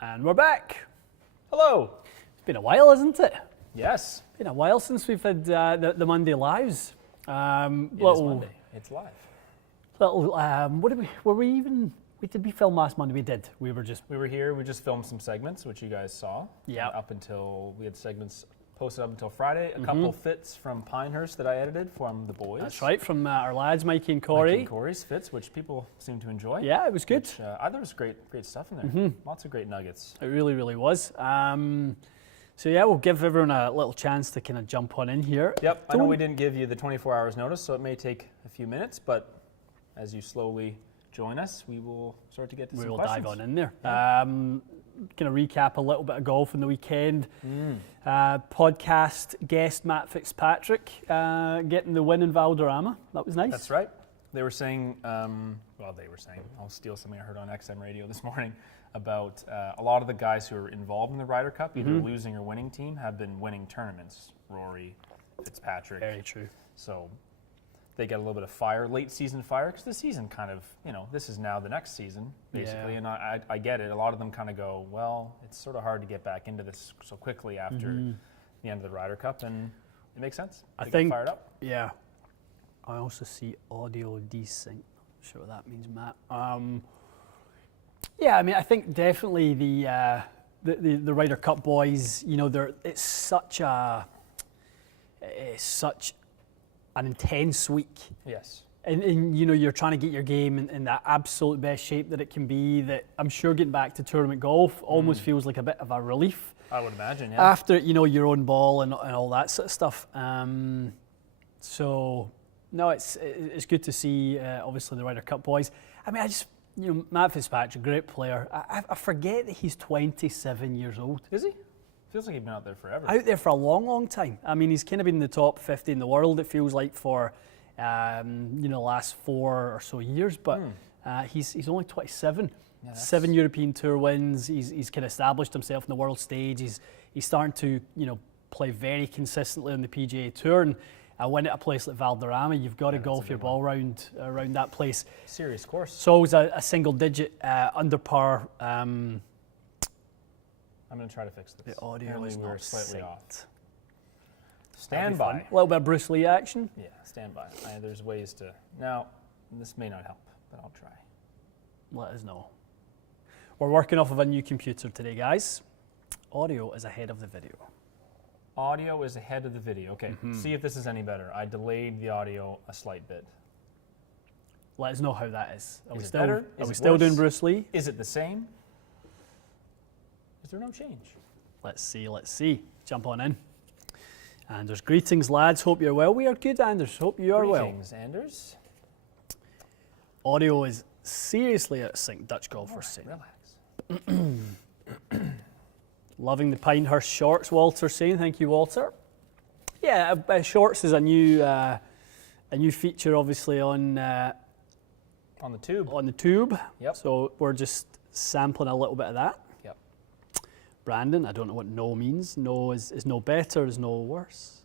And we're back. Hello. It's been a while, isn't it? Yes. Been a while since we've had the Monday lives. It is Monday. It's live. What did did we film last Monday? We did. We were here. We just filmed some segments, which you guys saw. Yeah. Up until we had segments posted up until Friday. A couple fits from Pinehurst that I edited from the boys. That's right, from our lads, Mikey and Corey. Mikey and Corey's fits, which people seem to enjoy. Yeah, it was good. Which, I thought it was great stuff in there. Lots of great nuggets. It really, really was. So yeah, we'll give everyone a little chance to kind of jump on in here. Yep. I know we didn't give you the 24 hours notice, so it may take a few minutes, but as you slowly join us, we will start to get to some questions. We will dive on in there. Yeah. Going to recap a little bit of golf in the weekend. Podcast guest Matt Fitzpatrick getting the win in Valderrama. That was nice. That's right. They were saying, I'll steal something I heard on XM radio this morning about a lot of the guys who are involved in the Ryder Cup, either losing or winning team, have been winning tournaments. Rory, Fitzpatrick. Very true. So they get a little bit of fire, late season fire, because the season kind of, this is now the next season, basically. Yeah. And I get it. A lot of them kind of go, well, it's sort of hard to get back into this so quickly after the end of the Ryder Cup, and it makes sense. I think, get fired up. Yeah. I also see audio desync. Not sure what that means, Matt. Yeah, I mean, I think definitely the Ryder Cup boys, it's such an intense week. Yes. And you're trying to get your game in that absolute best shape that it can be, that I'm sure getting back to tournament golf almost feels like a bit of a relief. I would imagine, yeah. After, your own ball and all that sort of stuff. So, no, it's good to see, obviously, the Ryder Cup boys. I mean, Matt Fitzpatrick, great player. I forget that he's 27 years old. Is he? Feels like he's been out there forever. Out there for a long, long time. I mean, he's kind of been in the top 50 in the world, it feels like, for the last 4 or so years. But he's only 27. Yeah, 7 European Tour wins. He's kind of established himself in the world stage. He's starting to play very consistently on the PGA Tour. And when at a place like Valderrama, you've got to golf your ball around that place. Serious course. It's always a single digit under par. I'm going to try to fix this. The audio is not slightly synced. Off. Stand by. A little bit of Bruce Lee action. Yeah, stand by. There's ways to. Now, this may not help, but I'll try. Let us know. We're working off of a new computer today, guys. Audio is ahead of the video. Audio is ahead of the video. Okay, see if this is any better. I delayed the audio a slight bit. Let us know how that is. Are we still better? Are we still doing Bruce Lee? Is it the same? Is there no change? Let's see. Jump on in. Anders, greetings, lads. Hope you're well. We are good, Anders. Hope you are well. Greetings, Anders. Audio is seriously out of sync. Dutch golfers say. Relax. Loving the Pinehurst shorts, Walter saying. Thank you, Walter. Yeah, shorts is a new feature, obviously, on the tube. On the tube. Yep. So we're just sampling a little bit of that. Yep. Brandon, I don't know what no means. No is no better, is no worse.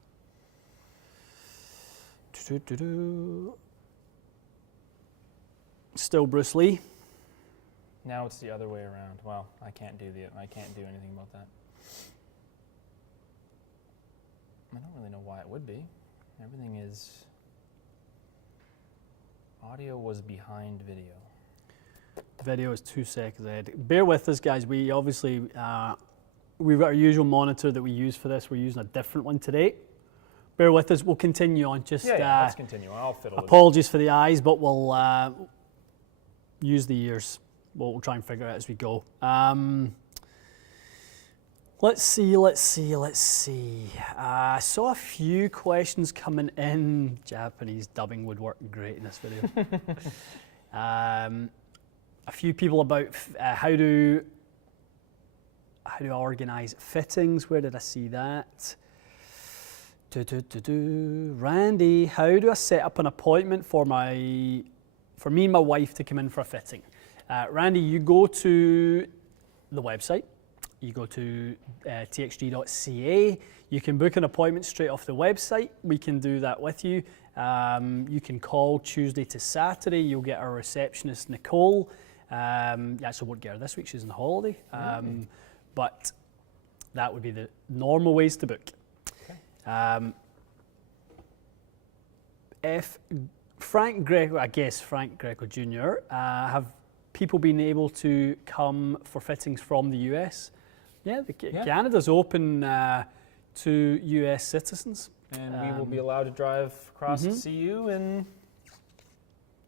Still Bruce Lee. Now it's the other way around. Well, I can't do anything about that. I don't really know why it would be. Everything is. Audio was behind video. Video is 2 seconds ahead. Bear with us, guys. We obviously we've got our usual monitor that we use for this. We're using a different one today. Bear with us. We'll continue on. Just let's continue. I'll fiddle with it. Apologies for the eyes, but we'll use the ears. We'll try and figure it out as we go. Let's see. I saw a few questions coming in. Japanese dubbing would work great in this video. A few people about how to organise fittings. Where did I see that? Randy, how do I set up an appointment for me and my wife to come in for a fitting? Randy, you go to the website. You go to txg.ca. You can book an appointment straight off the website. We can do that with you. You can call Tuesday to Saturday. You'll get our receptionist, Nicole. Actually won't get her this week, she's on holiday. But that would be the normal ways to book. Okay. If Frank Greco Jr., have people been able to come for fittings from the US? Yeah, Canada's open to US citizens. And we will be allowed to drive across to see you in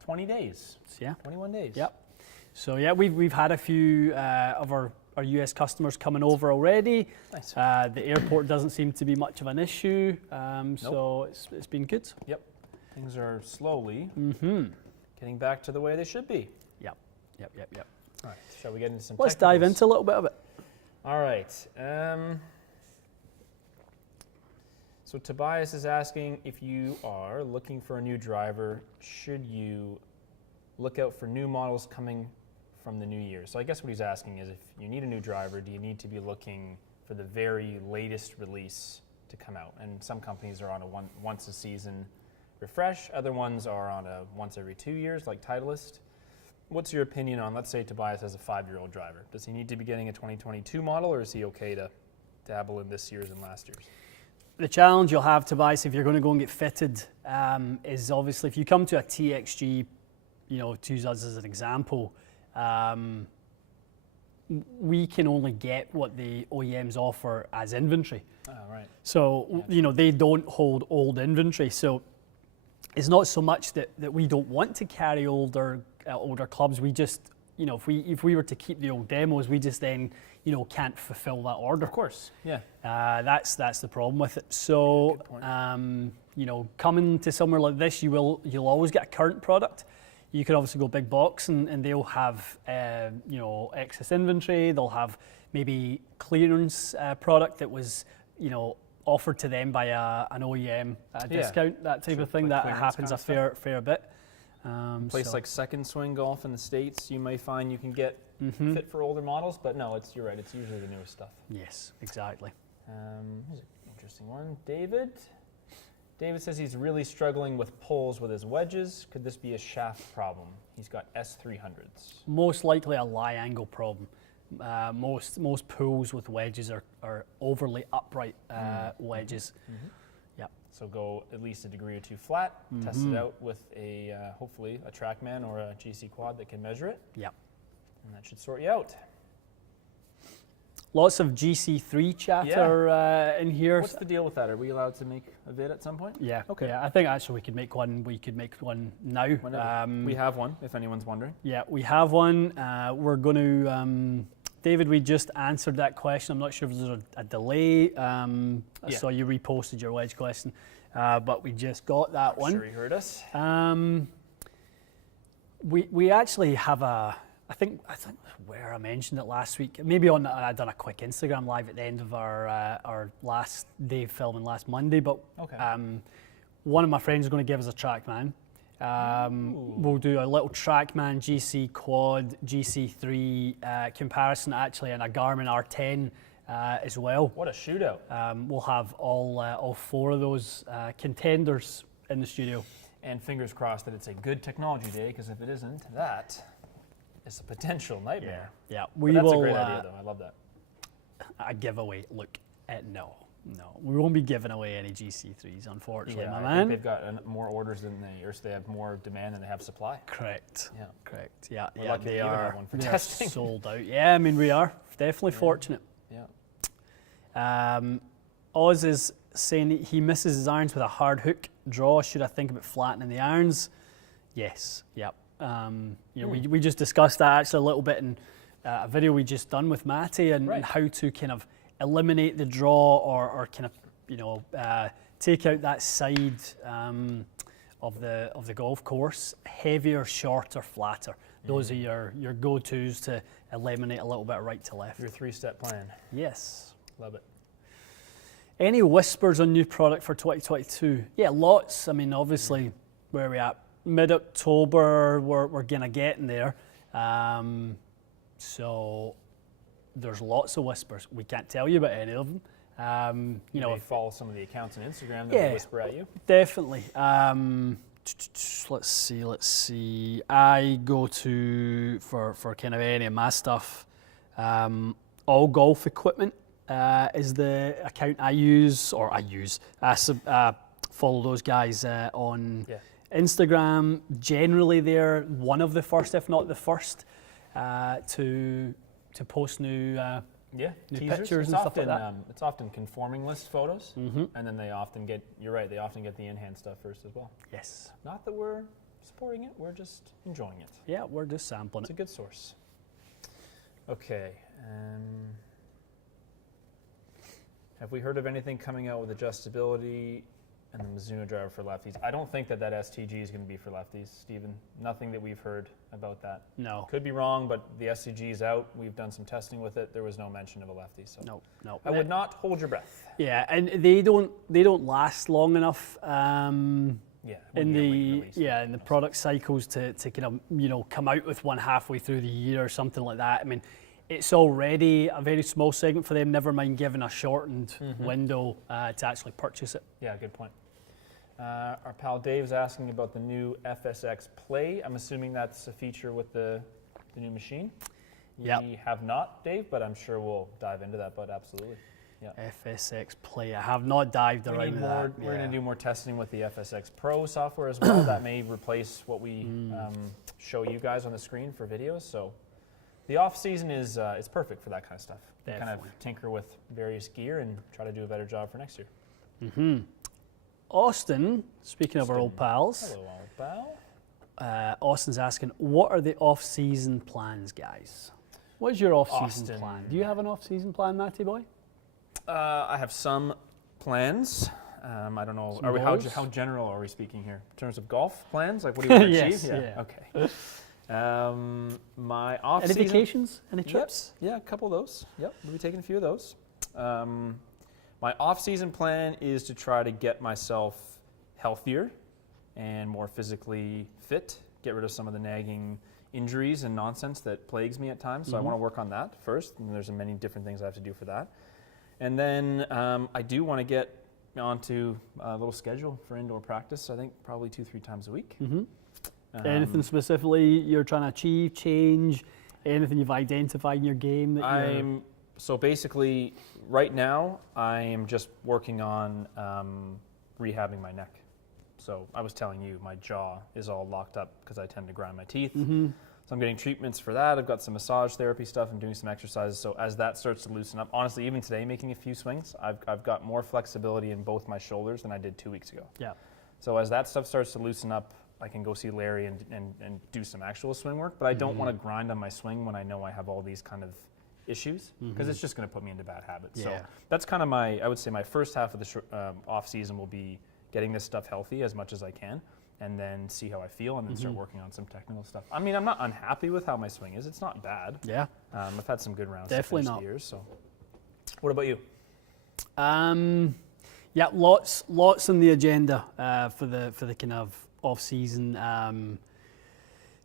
20 days. Yeah. 21 days. Yep. So yeah, we've had a few of our US customers coming over already. Nice. The airport doesn't seem to be much of an issue, so it's been good. Yep. Things are slowly getting back to the way they should be. Yep. All right. Shall we get into some Let's dive technicals? into a little bit of it. All right. So Tobias is asking, if you are looking for a new driver, should you look out for new models coming from the new year? So I guess what he's asking is, if you need a new driver, do you need to be looking for the very latest release to come out? And some companies are on a once a season refresh. Other ones are on a once every 2 years, like Titleist. What's your opinion on, let's say Tobias has a 5-year-old driver. Does he need to be getting a 2022 model, or is he okay to dabble in this year's and last year's? The challenge you'll have, Tobias, if you're going to go and get fitted, is obviously if you come to a TXG, to use us as an example, we can only get what the OEMs offer as inventory. Oh, right. So, they don't hold old inventory. So it's not so much that we don't want to carry older clubs. We just, if we were to keep the old demos, we just then, can't fulfill that order. Of course, yeah. That's the problem with it. So, coming to somewhere like this, you'll always get a current product. You could obviously go big box, and they'll have excess inventory. They'll have maybe clearance product that was offered to them by an OEM discount, that type of thing. Like that happens a fair bit. Place like Second Swing Golf in the States, you may find you can get fit for older models, but no, you're right. It's usually the newest stuff. Yes, exactly. Here's an interesting one. David says he's really struggling with pulls with his wedges. Could this be a shaft problem? He's got S300s. Most likely a lie angle problem. Most pulls with wedges are overly upright wedges. Yep. So go at least a degree or two flat. Test it out with a hopefully a TrackMan or a GC quad that can measure it. Yep. And that should sort you out. Lots of GC3 chatter in here. What's the deal with that? Are we allowed to make a vid at some point? Yeah. Okay. Yeah, I think actually we could make one now. We have one, if anyone's wondering. Yeah, we have one. We're going to, David, we just answered that question. I'm not sure if there's a delay. I saw you reposted your wedge question, but we just got that one. Sure, he heard us. We actually have I think where I mentioned it last week, maybe I done a quick Instagram live at the end of our last day filming last Monday, but one of my friends is going to give us a TrackMan. We'll do a little TrackMan GC quad, GC3 comparison actually, and a Garmin R10 as well. What a shootout. We'll have all 4 of those contenders in the studio. And fingers crossed that it's a good technology day, because if it isn't, that is a potential nightmare. Yeah. That's a great idea, though. I love that. A giveaway. Look, no, we won't be giving away any GC3s, unfortunately, my I man. think they've got more orders than they have more demand than they have supply. Correct. Yeah. Correct. Yeah. We're lucky They to even are. have one for they testing. are sold out. Yeah, I mean we are definitely fortunate. Yeah. Oz is saying he misses his irons with a hard hook draw. Should I think about flattening the irons? Yes. Yep. We just discussed that actually a little bit in a video we just done with Matty, and how to kind of eliminate the draw or kind of take out that side of the golf course. Heavier, shorter, flatter. Those are your go-tos to eliminate a little bit of right to left. Your 3-step plan. Yes. Love it. Any whispers on new product for 2022? Yeah, lots. I mean, obviously, where we at? Mid-October, we're gonna get in there. So there's lots of whispers. We can't tell you about any of them. You may follow some of the accounts on Instagram that will whisper at you. Definitely. let's see. I go to, for kind of any of my stuff, All Golf Equipment is the account I use. I follow those guys on Instagram. Generally, they're one of the first, if not the first, to post new pictures and stuff like that. It's often conforming list photos, and then they often get, you're right, they often get the in-hand stuff first as well. Yes. Not that we're supporting it, we're just enjoying it. Yeah, we're just sampling It's a good source. Okay. Have we heard of anything coming out with adjustability and the Mizuno driver for lefties? I don't think that STG is going to be for lefties, Stephen. Nothing that we've heard about that. No. Could be wrong, but the STG is out. We've done some testing with it. There was no mention of a lefty. So no. I would not hold your breath. Yeah, and they don't last long enough. In the product cycles to kind of come out with one halfway through the year or something like that. I mean, it's already a very small segment for them. Never mind given a shortened window to actually purchase it. Yeah, good point. Our pal Dave's asking about the new FSX Play. I'm assuming that's a feature with the new machine. Yeah. We have not, Dave, but I'm sure we'll dive into that. But absolutely. Yeah. FSX Play. I have not dived around that. We're going to do more testing with the FSX Pro software as well. That may replace what we show you guys on the screen for videos. So the off season is perfect for that kind of stuff. Definitely. Kind of tinker with various gear and try to do a better job for next year. Mm-hmm. Austin, speaking of our old pals. Hello, old pal. Austin's asking, what are the off-season plans, guys? What is your off-season Austin. plan? Do you have an off-season plan, Matty boy? I have some plans. I don't know. How general are we speaking here? In terms of golf plans? Like, what do you want to Yes, achieve? yeah. Okay. My off-season... Any vacations? Any trips? Yep. Yeah, a couple of those. Yep, we'll be taking a few of those. My off-season plan is to try to get myself healthier and more physically fit, get rid of some of the nagging injuries and nonsense that plagues me at times. So I want to work on that first, and there's many different things I have to do for that. And then I do want to get onto a little schedule for indoor practice, I think probably 2-3 times a week. Anything specifically you're trying to achieve, change, anything you've identified in your game that So basically, right now, I am just working on rehabbing my neck. So I was telling you, my jaw is all locked up because I tend to grind my teeth. So I'm getting treatments for that. I've got some massage therapy stuff. I'm doing some exercises. So as that starts to loosen up, honestly, even today, making a few swings, I've got more flexibility in both my shoulders than I did 2 weeks ago. Yeah. So as that stuff starts to loosen up, I can go see Larry and do some actual swing work. But I don't want to grind on my swing when I know I have all these kind of issues, because it's just going to put me into bad habits. Yeah. So that's kind of I would say my first half of the off season will be getting this stuff healthy as much as I can, and then see how I feel, and then start working on some technical stuff. I mean, I'm not unhappy with how my swing is. It's not bad. Yeah. I've had some good rounds. Definitely to not. The years, so. What about you? Yeah, lots on the agenda for the kind of off season.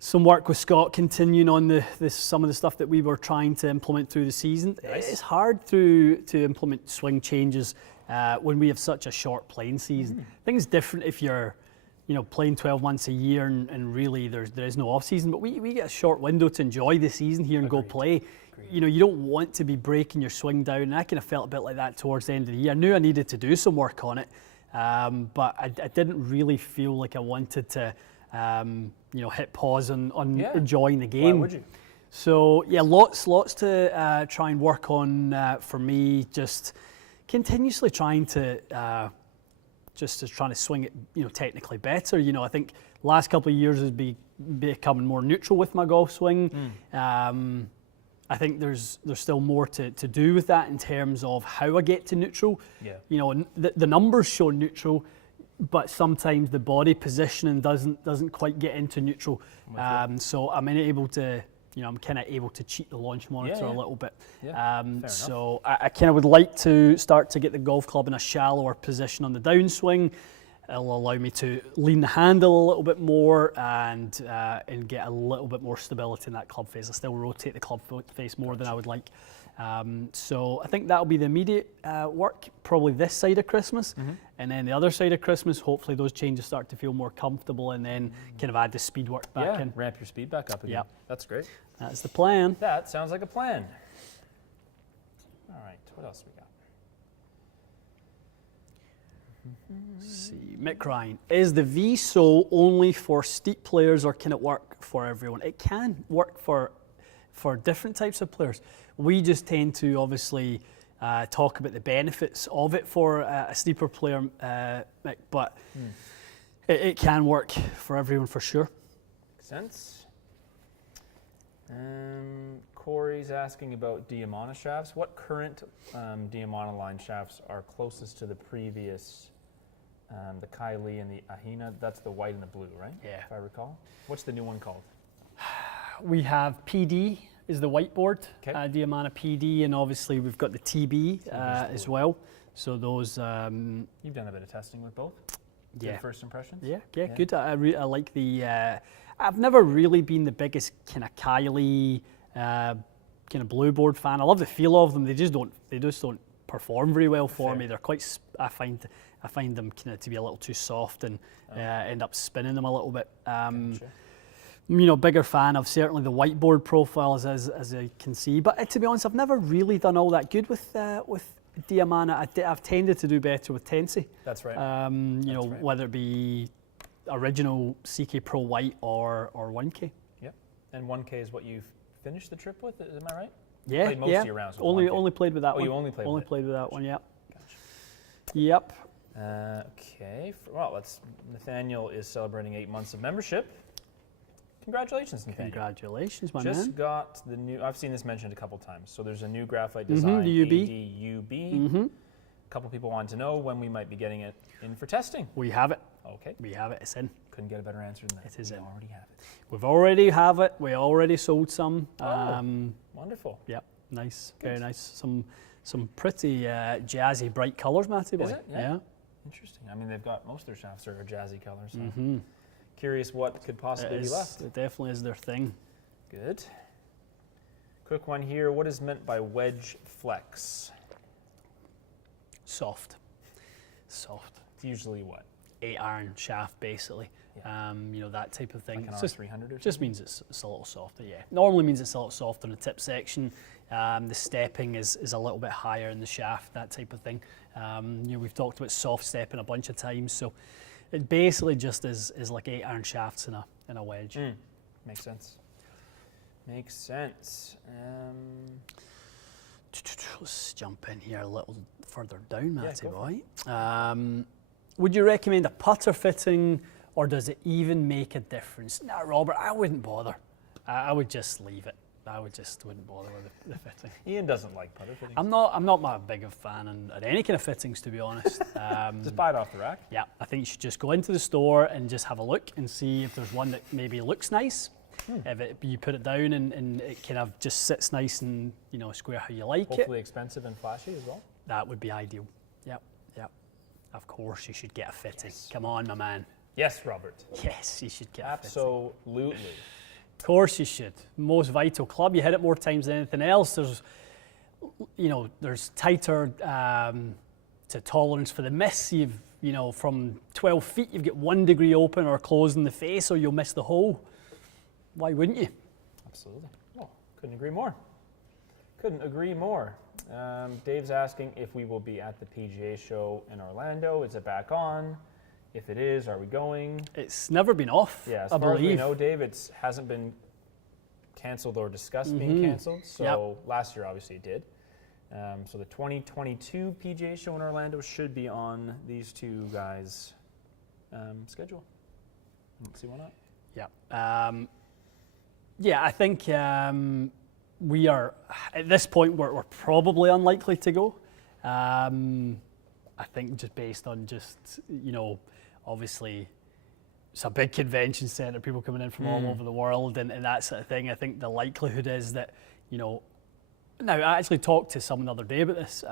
Some work with Scott continuing on some of the stuff that we were trying to implement through the season. Nice. It's hard to implement swing changes when we have such a short playing season. I think it's different if you're playing 12 months a year and really there is no off season, but we get a short window to enjoy the season here and go play. You don't want to be breaking your swing down, and I kind of felt a bit like that towards the end of the year. I knew I needed to do some work on it, but I didn't really feel like I wanted to hit pause on enjoying the game. Why would you? So yeah, lots to try and work on for me. Just continuously trying to trying to swing it, technically better. I think last couple of years has becoming more neutral with my golf swing. I think there's still more to do with that in terms of how I get to neutral. Yeah. The numbers show neutral, but sometimes the body positioning doesn't quite get into neutral. So I'm able to, I'm kind of able to cheat the launch monitor a little bit. Yeah, so I kind of would like to start to get the golf club in a shallower position on the downswing. It'll allow me to lean the handle a little bit more and get a little bit more stability in that club face. I still rotate the club face more than I would like. So I think that'll be the immediate work, probably this side of Christmas. And then the other side of Christmas, hopefully those changes start to feel more comfortable and then kind of add the speed work back in. Ramp your speed back up again. Yep. That's great. That's the plan. That sounds like a plan. All right, what else we got? Let's see, Mick Ryan, is the V-sole only for steep players or can it work for everyone? It can work for different types of players. We just tend to obviously talk about the benefits of it for a steeper player, Mick, but it can work for everyone for sure. Makes sense. Corey's asking about Diamana shafts. What current Diamana line shafts are closest to the previous, the Kylie and the Ahina? That's the white and the blue, right? Yeah. If I recall. What's the new one called? We have PD is the whiteboard, Okay. Diamana PD, and obviously we've got the TB as well. So those. You've done a bit of testing with both? Yeah. Good first impressions? Yeah, good. I like the. I've never really been the biggest kind of Kylie kind of blue board fan. I love the feel of them. They just don't perform very well for me. They're quite. I find them kind of to be a little too soft and end up spinning them a little bit. Bigger fan of certainly the whiteboard profiles as I can see. But to be honest, I've never really done all that good with Diamana. I've tended to do better with Tensi. That's right. Right. Whether it be original CK Pro White or 1K. Yep. And 1K is what you've finished the trip with, am I right? Yeah, played most of your rounds with only played with that one. You only played with it? Played with that one, yeah. Gotcha. Yep. Okay. Well, Nathaniel is celebrating 8 months of membership. Congratulations, Nathaniel. Congratulations, my Just man. got the new, I've seen this mentioned a couple times. So there's a new graphite design, the UB. ADUB. A couple people wanted to know when we might be getting it in for testing. We have it. Okay. We have it. It's in. Couldn't get a better answer than that. It is in. We already have it. We've already have it. We already sold some. Wonderful. Yep. Nice. Very nice. Some pretty jazzy, bright colours, Matty boy. Is it? Yeah. Interesting. I mean, they've got most of their shafts are jazzy colours. So curious what could possibly be left. It definitely is their thing. Good. Quick one here. What is meant by wedge flex? Soft. It's usually what? 8-iron shaft, basically. Yeah. That type of thing. Like an It's R300 or something? just means it's a little softer, yeah. Normally means it's a little softer in the tip section. The stepping is a little bit higher in the shaft, that type of thing. We've talked about soft stepping a bunch of times, so it basically just is like 8-iron shafts in a wedge. Makes sense. Makes sense. Let's jump in here a little further down, Matty go for boy. Would you recommend a putter fitting, or does it even make a difference? Nah, Robert, I wouldn't bother. I would just leave it. Wouldn't bother with the fitting. Ian doesn't like putter fittings. I'm not my big of fan on any kind of fittings, to be honest. Just buy it off the rack. Yeah, I think you should just go into the store and just have a look and see if there's one that maybe looks nice. If you put it down and it kind of just sits nice and square how you like it. Hopefully expensive and flashy as well. That would be ideal. Yep. Of course, you should get a fitting. Yes. Come on, my man. Yes, Robert. Yes, you should get a fitting. Absolutely. Of course you should. Most vital club. You hit it more times than anything else. There's tighter to tolerance for the miss. From 12 feet, you've got 1 degree open or closed in the face, or you'll miss the hole. Why wouldn't you? Absolutely. Well, couldn't agree more. Dave's asking if we will be at the PGA show in Orlando. Is it back on? If it is, are we going? It's never been off, Yeah, as I far as we believe. know, Dave, it hasn't been canceled or discussed being canceled. So last year, obviously, it did. So the 2022 PGA show in Orlando should be on these two guys' schedule. Let's see why not. Yeah. I think we are, at this point, we're probably unlikely to go. I think just based on obviously, it's a big convention centre, people coming in from all over the world and that sort of thing. I think the likelihood is that, now I actually talked to someone the other day about this.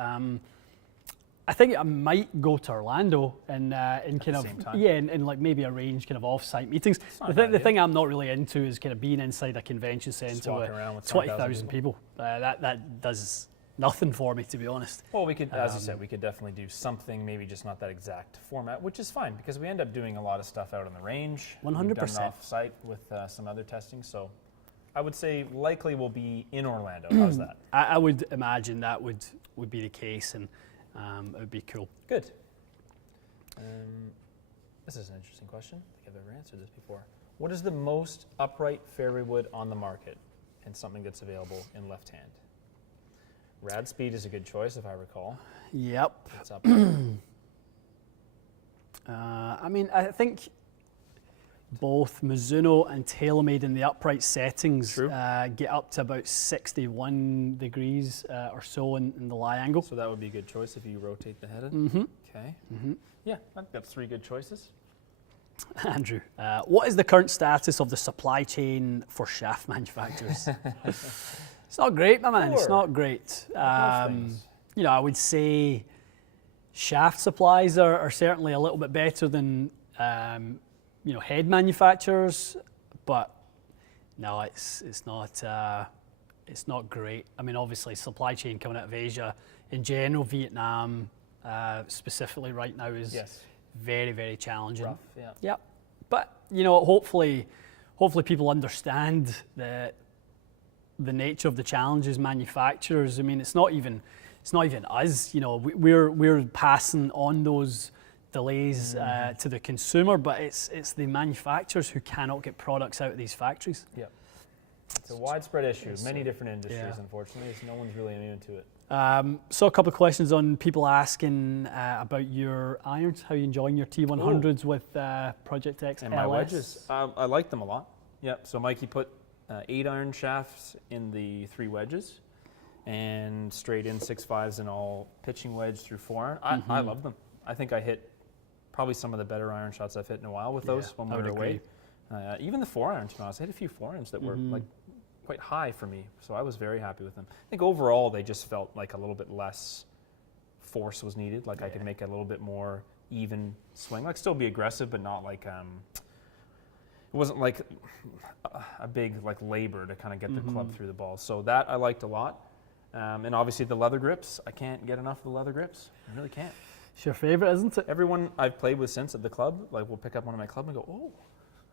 I think I might go to Orlando and kind of same time. and like maybe arrange kind of off-site meetings. The thing I'm not really into is kind of being inside a convention centre with 20,000 people. That does nothing for me, to be honest. Well, we could, as you said, we could definitely do something, maybe just not that exact format, which is fine because we end up doing a lot of stuff out on the range. 100%. We've done it off-site with some other testing, so I would say likely we'll be in Orlando. How's that? I would imagine that would be the case, and it would be cool. Good. This is an interesting question. I think I've ever answered this before. What is the most upright fairway wood on the market and something that's available in left hand? Rad Speed is a good choice, if I recall. Yep. It's upright. I mean, I think both Mizuno and TaylorMade in the upright settings get up to about 61 degrees or so in the lie angle. So that would be a good choice if you rotate the head in. Mm-hmm. Okay. Mm-hmm. Yeah, I think that's 3 good choices. Andrew, what is the current status of the supply chain for shaft manufacturers? It's not great, my man. It's not great. You know, I would say shaft supplies are certainly a little bit better than you know, head manufacturers, but no, it's not great. I mean, obviously, supply chain coming out of Asia in general, Vietnam specifically right now is very, very challenging. Rough, yeah. Yep. But you know, hopefully people understand the nature of the challenges manufacturers. I mean, it's not even us. You know, we're passing on those delays to the consumer, but it's the manufacturers who cannot get products out of these factories. Yeah, it's a widespread issue. Many different industries, unfortunately. No one's really immune to it. Saw a couple of questions on people asking about your irons, how you enjoying your T100s with Project X and LS. my wedges. I like them a lot. Yep. So Mikey put 8 iron shafts in the 3 wedges, and straight in 6.5s and all pitching wedge through 4 iron. I love them. I think I hit probably some of the better iron shots I've hit in a while with those when we were away. Even the 4 irons, to be honest, I hit a few 4 irons that were like quite high for me, so I was very happy with them. I think overall they just felt like a little bit less force was needed. Like I could make a little bit more even swing, like still be aggressive, but not like it wasn't like a big like labor to kind of get the club through the ball. So that I liked a lot. And obviously the leather grips, I can't get enough of the leather grips. I really can't. It's your favorite, isn't it? Everyone I've played with since at the club, like will pick up one of my club and go, oh,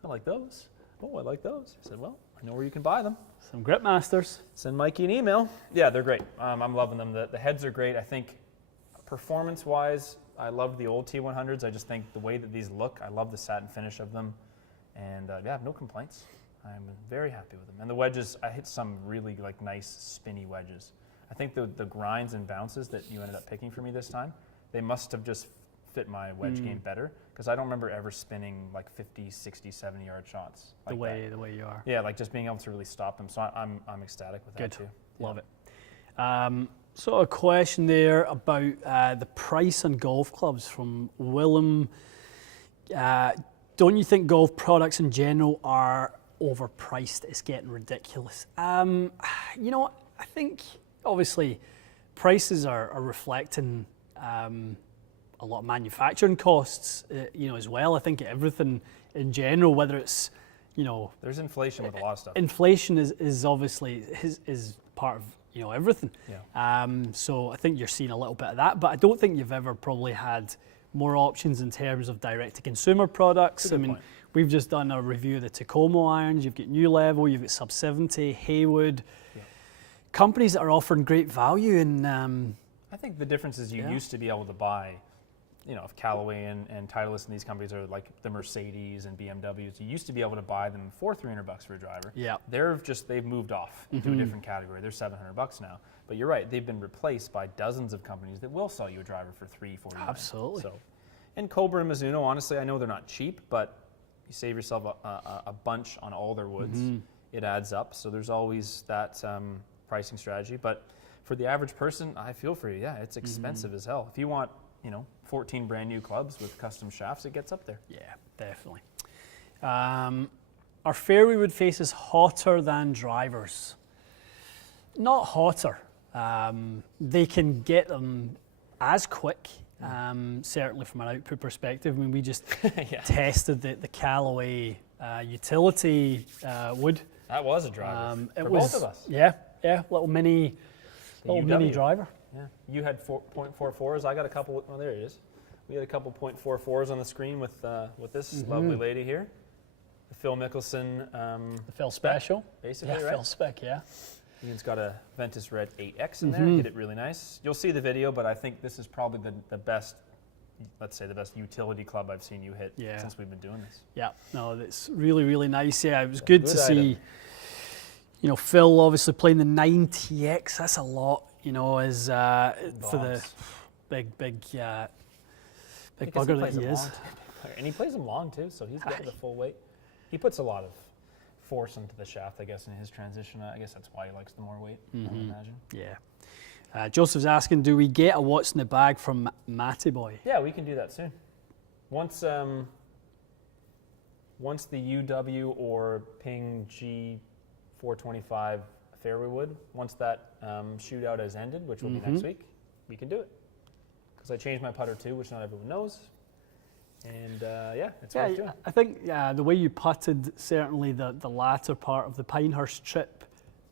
I like those. Oh, I like those. I said, well, I know where you can buy them. Some Grip Masters. Send Mikey an email. Yeah, they're great. I'm loving them. The heads are great. I think performance-wise, I love the old T100s. I just think the way that these look, I love the satin finish of them. And yeah, I have no complaints. I'm very happy with them. And the wedges, I hit some really like nice spinny wedges. I think the grinds and bounces that you ended up picking for me this time, they must have just fit my wedge game better, because I don't remember ever spinning like 50, 60, 70-yard shots. Like the way you are. Yeah, like just being able to really stop them. So I'm ecstatic with that too. Love it. So a question there about the price on golf clubs from Willem. Don't you think golf products in general are overpriced? It's getting ridiculous. You know, I think obviously prices are reflecting a lot of manufacturing costs, you know, as well. I think everything in general, whether it's, you know, there's inflation with a lot of stuff. Inflation is obviously is part of, you know, everything. Yeah. So I think you're seeing a little bit of that, but I don't think you've ever probably had more options in terms of direct-to-consumer products. I mean, we've just done a review of the Tacoma irons. You've got New Level, you've got Sub 70, Haywood. Yeah. Companies that are offering great value. And I think the difference is you used to be able to buy, you know, if Callaway and Titleist and these companies are like the Mercedes and BMWs, you used to be able to buy them for $300 for a driver. Yeah. They've moved off into a different category. They're $700 now. But you're right, they've been replaced by dozens of companies that will sell you a driver for $349. Absolutely. So, and Cobra and Mizuno, honestly, I know they're not cheap, but you save yourself a bunch on all their woods. It adds up. So there's always that pricing strategy. But for the average person, I feel for you. Yeah, it's expensive as hell. If you want, you know, 14 brand new clubs with custom shafts, it gets up there. Yeah, definitely. Are fairway wood faces hotter than drivers? Not hotter. They can get them as quick certainly from an output perspective. I mean, we just Yeah. tested the Callaway utility wood. That was a driver It for was, both of us. Yeah, little mini UW. driver. Yeah, you had 4.44s. I got a couple. Oh, there it is. We had a couple .44s on the screen with this lovely lady here, the Phil Mickelson. The Phil Special. Basically, Yeah, right? Phil Spec, yeah. Ian's got a Ventus Red 8X in there. Hit it really nice. You'll see the video, but I think this is probably the best, let's say the best utility club I've seen you hit since we've been doing this. Yeah, no, that's really, really nice. Yeah, it was good to item. see, Phil obviously playing the 9 TX. That's a lot, as for the big Because bugger that plays he them is. long, too. And he plays them long too, so he's getting the full weight. He puts a lot of force into the shaft, I guess, in his transition. I guess that's why he likes the more weight, I would imagine. Yeah. Joseph's asking, do we get a what's in the bag from Matty Boy? Yeah, we can do that soon. Once the UW or Ping G425 fairway wood, once that shootout has ended, which will be next week, we can do it. Because I changed my putter too, which not everyone knows. And it's worth doing. I think the way you putted, certainly the latter part of the Pinehurst trip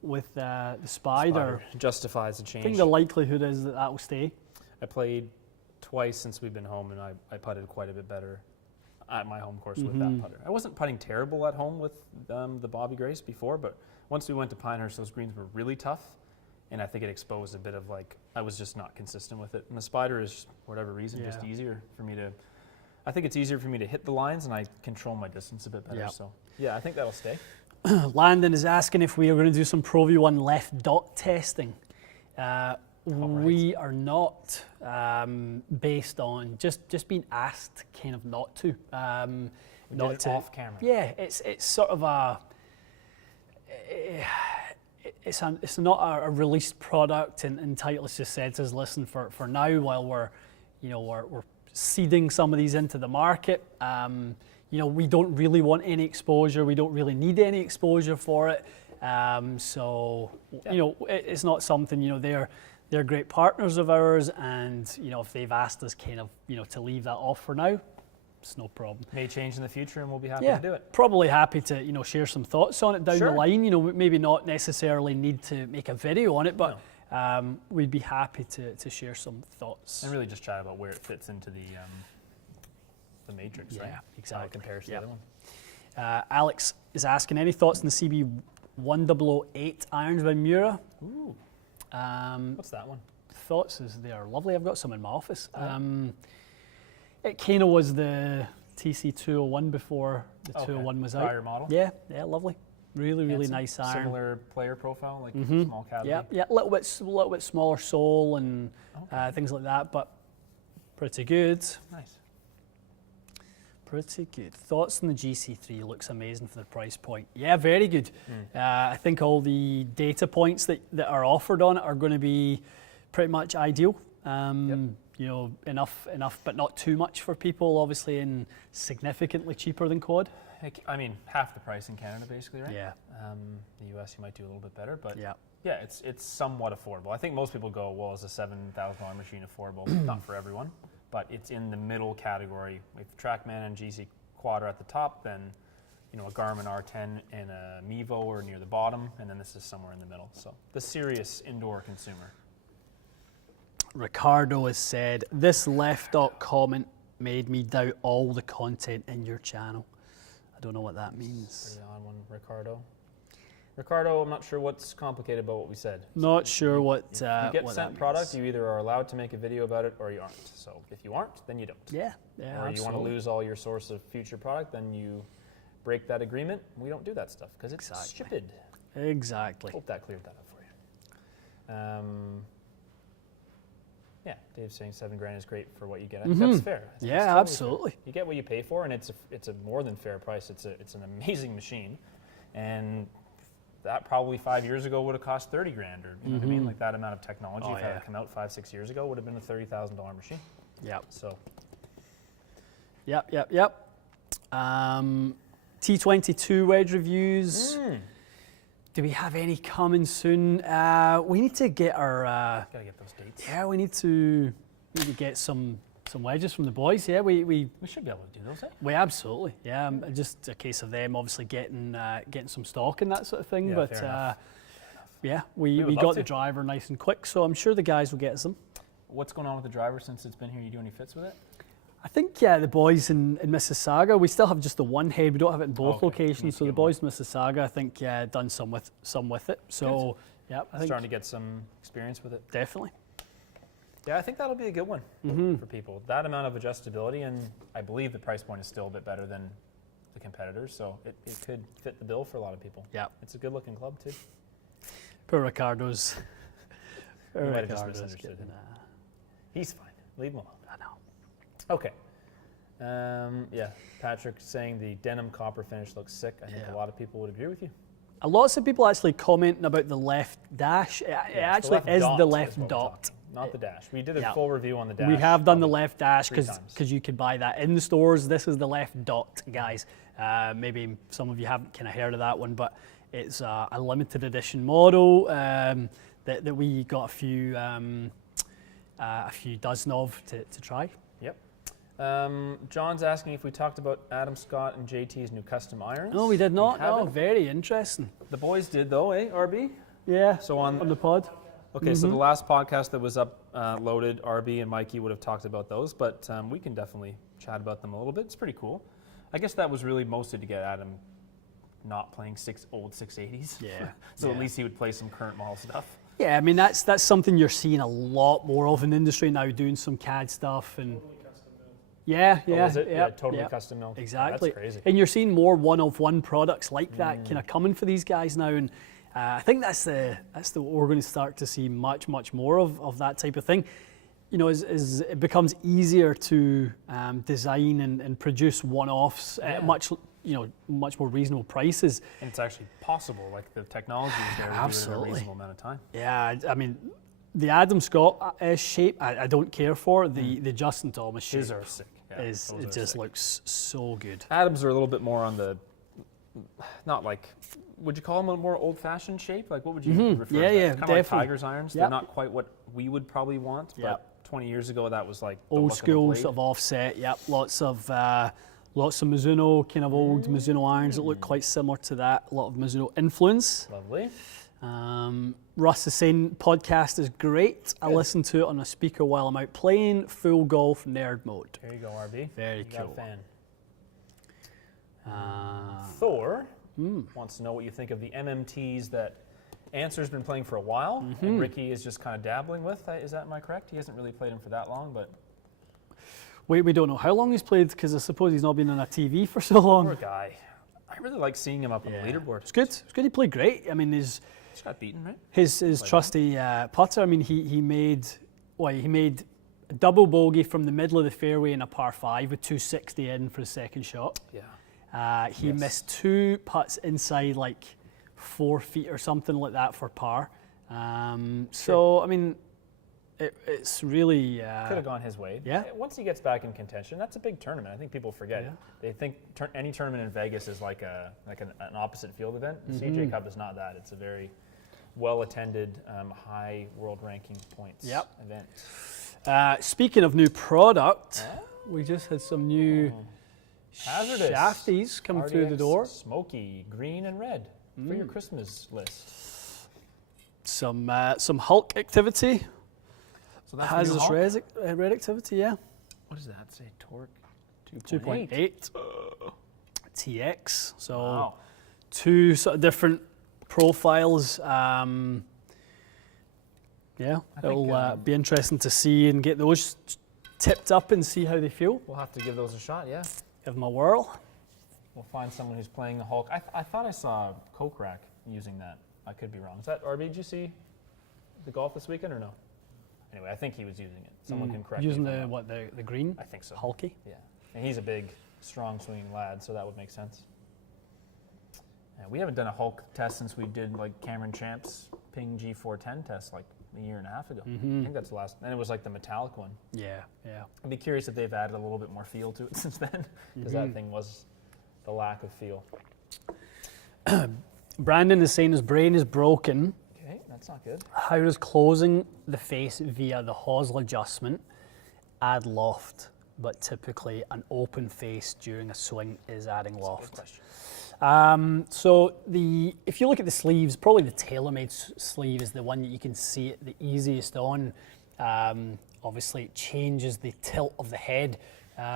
with the Spider, justifies the change. I think the likelihood is that will stay. I played twice since we've been home, and I putted quite a bit better at my home course with that putter. I wasn't putting terrible at home with the Bobby Grace before, but once we went to Pinehurst, those greens were really tough, and I think it exposed a bit of I was just not consistent with it. And the Spider is, for whatever reason, just easier for me to. I think it's easier for me to hit the lines, and I control my distance a bit better. So yeah, I think that'll stay. Landon is asking if we are going to do some Pro V1 left dot testing. We are not, based on just being asked kind of not to. Not to off camera. Yeah, it's sort of it's not a released product, and Titleist just said to us, listen, for now while we're seeding some of these into the market. We don't really want any exposure. We don't really need any exposure for it. It's not something, they're great partners of ours, and, if they've asked us kind of, to leave that off for now, it's no problem. May change in the future, and we'll be happy to do it. Probably happy to, share some thoughts on it down the line. Maybe not necessarily need to make a video on it, but we'd be happy to share some thoughts. And really just chat about where it fits into the matrix, right? Yeah, exactly. How it compares to the other one. Alex is asking, any thoughts on the CB 1008 irons by Mura? Ooh. What's that one? Thoughts is they are lovely. I've got some in my office. It kind of was the TC 201 before the 201 was out. Prior model? Yeah, lovely. Really, really nice iron. Similar player profile, like small cavity? Yeah, a little bit smaller sole and things like that, but pretty good. Nice. Pretty good. Thoughts on the GC3? Looks amazing for the price point. Yeah, very good. I think all the data points that are offered on it are going to be pretty much ideal. Enough, but not too much for people, obviously, and significantly cheaper than quad. I mean, half the price in Canada, basically, right? Yeah. The US, you might do a little bit better, but yeah, it's somewhat affordable. I think most people go, well, is a $7,000 machine affordable? Not for everyone, but it's in the middle category. If TrackMan and GC Quad are at the top, then a Garmin R10 and a Mevo are near the bottom, and then this is somewhere in the middle. So the serious indoor consumer. Ricardo has said, this left dot comment made me doubt all the content in your channel. I don't know what that means. Pretty odd one, Ricardo. Ricardo, I'm not sure what's complicated about what we said. Not sure what if you get sent product, you either are allowed to make a video about it or you aren't. So if you aren't, then you don't. Yeah, or absolutely. you want to lose all your source of future product, then you break that agreement. We don't do that stuff because it's stupid. Exactly. Hope that cleared that up for you. Yeah, Dave's saying $7,000 is great for what you get. I think that's fair. Yeah, totally absolutely. Fair. You get what you pay for, and it's a more than fair price. It's an amazing machine, and that probably 5 years ago would have cost $30,000, or you know what I mean? Like that amount of technology, if it had come out 5-6 years ago, would have been a $30,000 machine. Yep. So. Yep. T22 wedge reviews. Do we have any coming soon? We need to get our. Gotta get those dates. Yeah, we need to get some some wedges from the boys. Yeah, we should be able to do those, eh? We absolutely, yeah. Just a case of them obviously getting some stock and that sort of thing. Yeah, But fair enough. yeah, we would got love the to. driver nice and quick, so I'm sure the guys will get us them. What's going on with the driver since it's been here? You do any fits with it? I think the boys in Mississauga, we still have just the one head. We don't have it in both Okay. locations. Need So to the get boys in Mississauga, I think, done some with it. So yeah, I think Starting to get some experience with it. definitely. Yeah, I think that'll be a good one for people. That amount of adjustability, and I believe the price point is still a bit better than the competitors, so it could fit the bill for a lot of people. Yeah. It's a good-looking club, too. Poor Ricardo's. You might have just misunderstood him. He's fine. Leave him alone. I know. Okay. Yeah, Patrick saying the denim copper finish looks sick. I think a lot of people would agree with you. Lots of people actually commenting about the left dash. It actually is the left what we're dot. talking, not the dash. We did a Yeah. full review on the dash. We have done the probably left dash 3 times. because you could buy that in the stores. This is the left dot, guys. Maybe some of you haven't kind of heard of that one, but it's a limited edition model that we got a few dozen of to try. Yep. John's asking if we talked about Adam Scott and JT's new custom irons. No, we did not. No, haven't. very interesting. The boys did though, eh, RB? Yeah. So on the pod. Okay, so the last podcast that was uploaded, RB and Mikey would have talked about those, but we can definitely chat about them a little bit. It's pretty cool. I guess that was really mostly to get Adam not playing old 680s. Yeah. So yeah. at least he would play some current model stuff. Yeah, I mean that's something you're seeing a lot more of in the industry now, doing some CAD stuff and. Yeah, Oh, is it? yeah, totally yeah. custom built. Exactly. That's crazy. And you're seeing more one-of-one products like that kind of coming for these guys now, and I think that's what we're going to start to see much more of that type of thing. You know, as it becomes easier to design and produce one-offs at much more reasonable prices. And it's actually possible. Like the technology is there to do it in a Absolutely. reasonable amount of time. Yeah, I mean, the Adam Scott shape, I don't care for. The Justin Thomas shape His are sick. Yeah, it those are just sick. looks so good. Adams are a little bit more on the, not like, would you call them a more old-fashioned shape? Like what would you refer to Yeah, that? yeah, Kind of like definitely. Tiger's irons. Yep. They're not quite what we would probably want, Yep. but 20 years ago that was like the Old look of the school blade. sort of offset. Yep, lots of Mizuno, kind of old Mizuno irons that look quite similar to that. A lot of Mizuno influence. Lovely. Russ is saying podcast is great. I listen to it on a speaker while I'm out playing full golf nerd mode. There you go, RB. Very You got a cool. fan. Thor wants to know what you think of the MMTs that Answer's been playing for a while, and Ricky is just kind of dabbling with. Am I correct? He hasn't really played them for that long, but We don't know how long he's played because I suppose he's not been on a TV for so long. poor guy. I really like seeing him up on the leaderboard. It's good. It's good. He played great. I mean, Just got beaten, right? his trusty putter. I mean, he made a double bogey from the middle of the fairway in a par 5 with 260 in for the second shot. Yeah. He missed 2 putts inside like 4 feet or something like that for par. So I mean, it's really Could have gone his way. yeah. Once he gets back in contention, that's a big tournament. I think people forget. Yeah. They think any tournament in Vegas is like an opposite field event. The Mm-hmm. CJ Cup is not that. It's a very well-attended, high world ranking points event. Speaking of new product, we just had some new Hazardous. shafties come through the RDX door. Smoky, green and red for your Christmas list. Some Hulk activity. So that's Has the new this Hulk? red activity, yeah. What does that say? Torque 2.8 TX. So Wow. 2 sort of different profiles. Yeah, think, it'll be interesting to see and get those tipped up and see how they feel. We'll have to give those a shot, yeah. Give them a whirl. We'll find someone who's playing the Hulk. I thought I saw Coke Rack using that. I could be wrong. Is that RB? Did you see the golf this weekend or no? Anyway, I think he was using it. Someone can correct Using me. if I'm the green? wrong. I think so. Hulky. Yeah. And he's a big, strong swinging lad, so that would make sense. Yeah, we haven't done a Hulk test since we did like Cameron Champ's Ping G410 test like a year and a half ago. I think that's the last. And it was like the metallic one. Yeah, yeah. I'd be curious if they've added a little bit more feel to it since then, because that thing was the lack of feel. Brandon is saying his brain is broken. Okay, that's not good. How does closing the face via the hosel adjustment add loft, but typically an open face during a swing is adding loft. That's a good question. If you look at the sleeves, probably the TaylorMade sleeve is the one that you can see it the easiest on. Obviously, it changes the tilt of the head.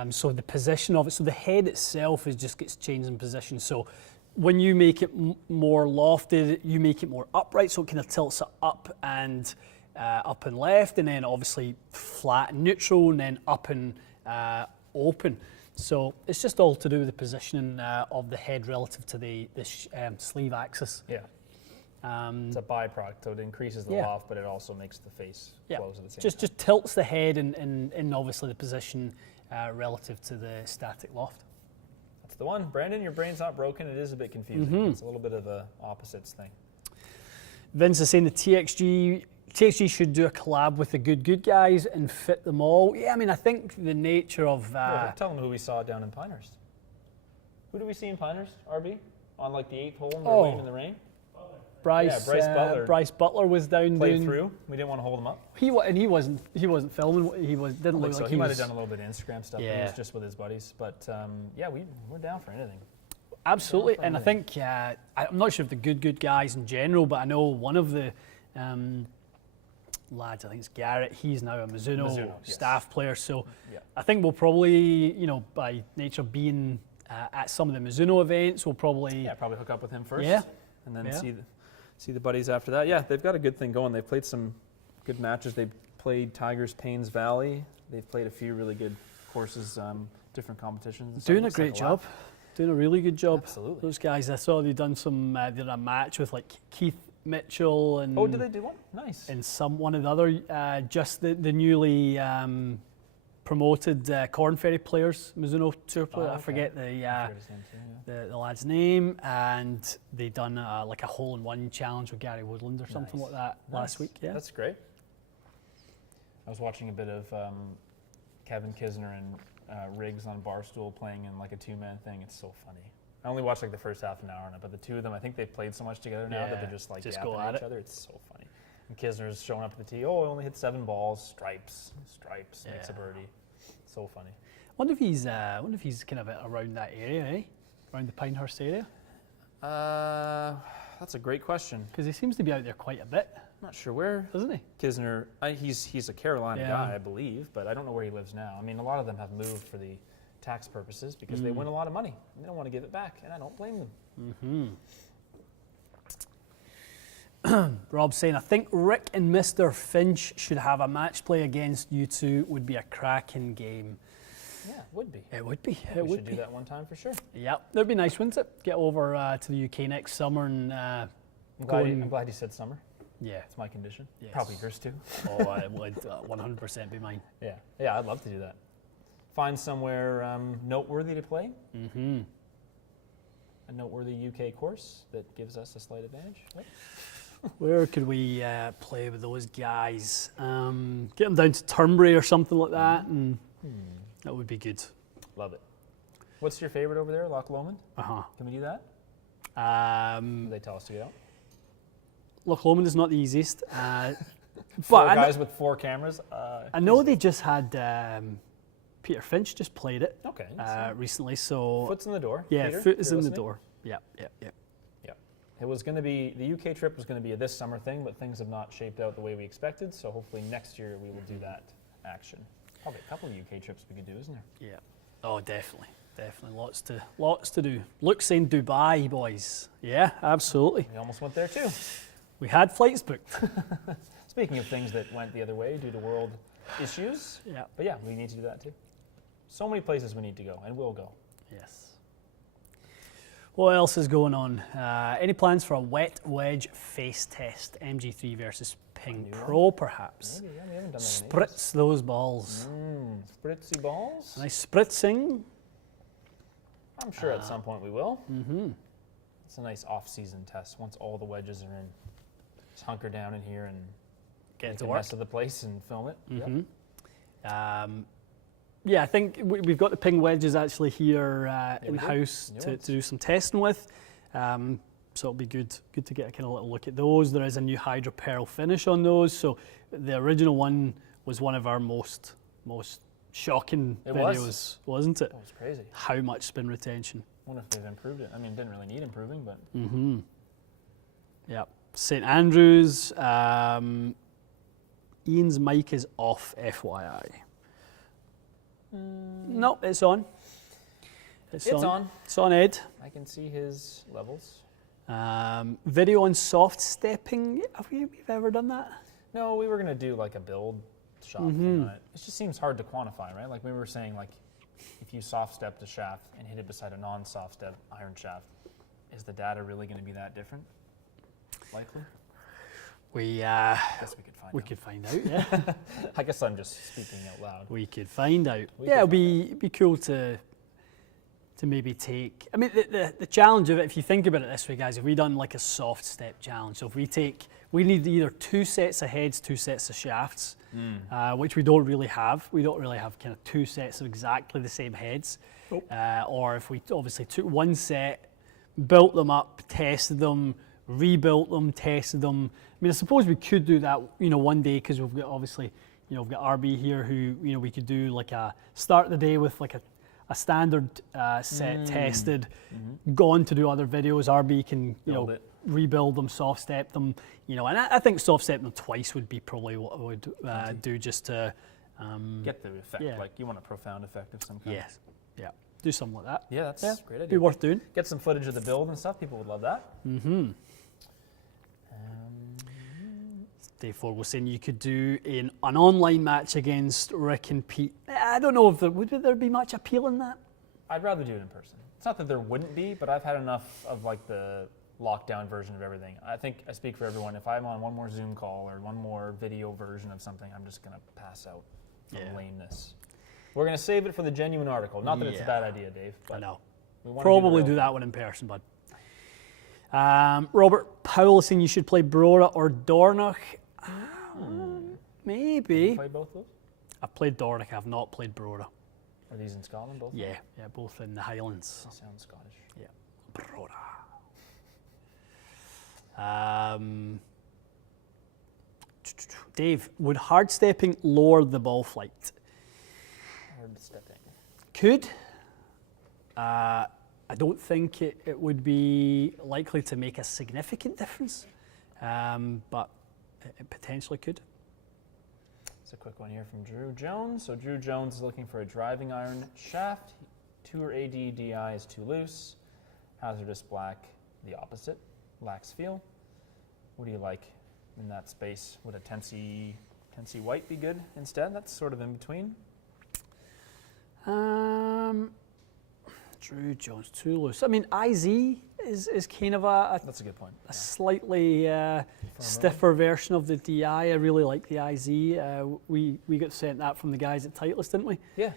So the position of it, so the head itself just gets changed in position. So when you make it more lofted, you make it more upright, so it kind of tilts it up and left, and then obviously flat and neutral, and then up and open. So it's just all to do with the positioning of the head relative to the sleeve axis. Yeah. It's a byproduct, so it increases the loft, but it also makes the face close at the same time. Just tilts the head in obviously the position relative to the static loft. That's the one. Brandon, your brain's not broken. It is a bit confusing. It's a little bit of a opposites thing. Vince is saying the TXG should do a collab with the good guys and fit them all. Yeah, I mean, I think the nature of... tell them who we saw down in Pinehurst. Who did we see in Pinehurst, RB? On like the 8th hole and we were waiting in the rain? Bryce Butler. Bryce Butler was down. Played through. We didn't want to hold him up. He wasn't filming. Didn't look so. like He might have done a little bit of Instagram stuff. Yeah. He was just with his buddies. But we're down for anything. Absolutely, and I think I'm not sure if the good guys in general, but I know one of the lads, I think it's Garrett. He's now a Mizuno staff player. So I think we'll probably, by nature being at some of the Mizuno events, we'll probably hook up with him first. Yeah, and then see the buddies after that. Yeah, they've got a good thing going. They've played some good matches. They've played Tigers Paynes Valley. They've played a few really good courses, different competitions. Doing a great job. Doing a really good job. Absolutely. Those guys, I saw they've done they did a match with like Keith Mitchell and... Oh, did they do one? Nice. And one of the other, just the newly promoted Corn Ferry players, Mizuno Tour player. I forget the lad's name, and they done like a hole-in-one challenge with Gary Woodland or something like that last week. Yeah, that's great. I was watching a bit of Kevin Kisner and Riggs on Barstool playing in like a two-man thing. It's so funny. I only watched like the first half an hour on it, but the two of them, I think they've played so much together now that they're just like yapping at each other. It's so funny. And Kisner's showing up at the tee. Oh, I only hit 7 balls. Stripes, makes a birdie. So funny. Wonder if he's kind of around that area, eh? Around the Pinehurst area. That's a great question. Because he seems to be out there quite a bit. Not sure where. Doesn't he? Kisner, he's a Carolina guy, I believe, but I don't know where he lives now. I mean, a lot of them have moved for the tax purposes because they win a lot of money and they don't want to give it back, and I don't blame them. Rob's saying, I think Rick and Mr. Finch should have a match play against you two. Would be a cracking game. Yeah, it would be. It would be. We should do that one time for sure. Yep, that'd be nice, wouldn't it? Get over to the UK next summer and I'm glad you said summer. Yeah, it's my condition. Yes. Probably yours too. Oh, it would 100% be mine. Yeah, I'd love to do that. Find somewhere noteworthy to play. Mm-hmm. A noteworthy UK course that gives us a slight advantage. Right? Where could we play with those guys? Get them down to Turnberry or something like that, and that would be good. Love it. What's your favorite over there, Loch Lomond? Uh-huh. Can we do that? Do they tell us to get out? Loch Lomond is not the easiest. Four guys with 4 cameras. I know they just had Peter Finch just played it recently. So foot's in the door. Yeah, Peter, foot is in the door. Yeah. It was going to be, the UK trip was going to be a this summer thing, but things have not shaped out the way we expected. So hopefully next year we will do that action. Probably a couple of UK trips we could do, isn't there? Yeah. Oh, definitely. Lots to do. Luke's saying Dubai, boys. Yeah, absolutely. We almost went there too. We had flights booked. Speaking of things that went the other way due to world issues. Yeah. But yeah, we need to do that too. So many places we need to go, and we'll go. Yes. What else is going on? Any plans for a wet wedge face test? MG3 versus Ping Pro, perhaps? Maybe, we haven't done that Spritz those balls. Spritzy balls? Nice spritzing. I'm sure at some point we will. It's a nice off-season test. Once all the wedges are in, just hunker down in here and get to the work. rest of the place and film it. Yeah, I think we've got the Ping wedges actually here in-house to do some testing with. So it'll be good to get a kind of little look at those. There is a new Hydro Pearl finish on those. So the original one was one of our most shocking It videos, wasn't it? That was crazy. How much spin retention. I wonder if they've improved it. I mean, it didn't really need improving, but. Yep. St Andrews. Ian's mic is off, FYI. No, it's on. It's on. It's on, Ed. I can see his levels. Video on soft stepping. Have we ever done that? No, we were going to do like a build shop thing on it. It just seems hard to quantify, right? Like we were saying, like if you soft stepped a shaft and hit it beside a non-soft step iron shaft, is the data really going to be that different? Likely. I guess we could find out. We could find out, yeah. I guess I'm just speaking out loud. We could find out. It'll be cool to maybe take. I mean, the challenge of it, if you think about it this way, guys, if we done like a soft step challenge, so if we need either 2 sets of heads, 2 sets of shafts, which we don't really have. We don't really have kind of 2 sets of exactly the same heads. Nope. Or if we obviously took 1 set, built them up, tested them, rebuilt them, tested them. I mean, I suppose we could do that, one day, because we've got obviously, we've got RB here who, we could do like a start the day with like a standard set tested, gone to do other videos. RB can, rebuild them, soft step them, and I think soft step them twice would be probably what I would do just to get the effect. Like you want a profound effect of some kind. Yes. Yeah. Do something like that. Yeah, that's a great idea. Be worth doing. Get some footage of the build and stuff. People would love that. Dave Ford was saying you could do an online match against Rick and Pete. I don't know if would there be much appeal in that. I'd rather do it in person. It's not that there wouldn't be, but I've had enough of like the lockdown version of everything. I think I speak for everyone. If I'm on one more Zoom call or one more video version of something, I'm just going to pass out from lameness. We're going to save it for the genuine article. Not that it's a bad idea, Dave. But I know. We want probably do that one in person, bud. Robert Powell saying you should play Brora or Dornoch. Maybe. Have you played both those? I've played Dornoch. I've not played Brora. Are these in Scotland, both? Yeah, both in the Highlands. They sound Scottish. Yeah, Brora. Dave, would hard stepping lower the ball flight? Hard stepping. Could. I don't think it would be likely to make a significant difference, but it potentially could. It's a quick one here from Drew Jones. So Drew Jones is looking for a driving iron shaft. Tour AD DI is too loose. Hazardous black, the opposite. Lacks feel. What do you like in that space? Would a Tensi white be good instead? That's sort of in between. Drew Jones, too loose. I mean, IZ is kind of a that's a good point. A slightly stiffer version of the DI. I really like the IZ. We got sent that from the guys at Titleist, didn't we? Yeah.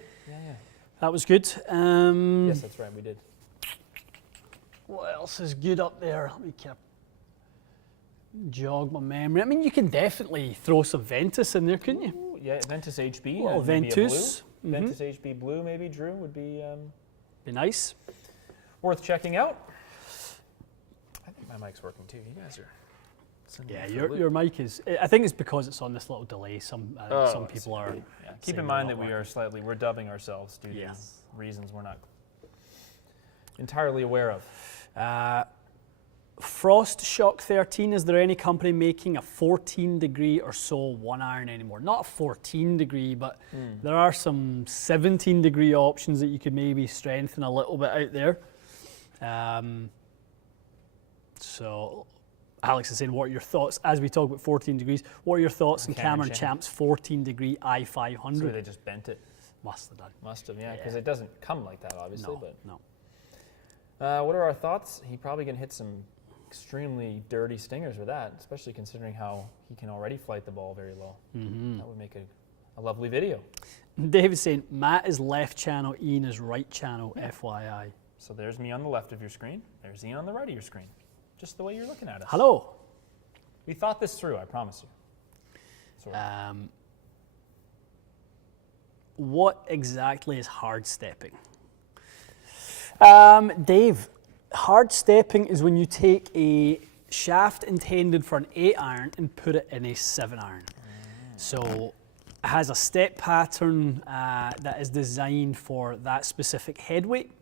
That was good. Yes, that's right, we did. What else is good up there? Let me jog my memory. I mean, you can definitely throw some Ventus in there, couldn't you? Ooh, yeah, Ventus HB. Well, Ventus. Ventus HB blue, maybe, Drew, would be nice. Worth checking out. I think my mic's working too. You guys are. Yeah, your mic is. I think it's because it's on this little delay. Some people are. Yeah. Keep in mind that we're dubbing ourselves due to reasons we're not entirely aware of. Frost Shock 13, is there any company making a 14 degree or so 1-iron anymore? Not a 14 degree, but there are some 17 degree options that you could maybe strengthen a little bit out there. So Alex is saying, what are your thoughts, as we talk about 14 degrees, what are your thoughts on Cameron Champ's 14 degree i500? So they just bent it. Must have done. Must have, yeah, because it doesn't come like that, obviously. No. What are our thoughts? He probably can hit some extremely dirty stingers with that, especially considering how he can already flight the ball very low. That would make a lovely video. David's saying, Matt is left channel, Ian is right channel, FYI. So there's me on the left of your screen. There's Ian on the right of your screen. Just the way you're looking at us. Hello. We thought this through, I promise you. Sort of. What exactly is hard stepping? Dave, hard stepping is when you take a shaft intended for an 8-iron and put it in a 7-iron. So has a step pattern that is designed for that specific head weight.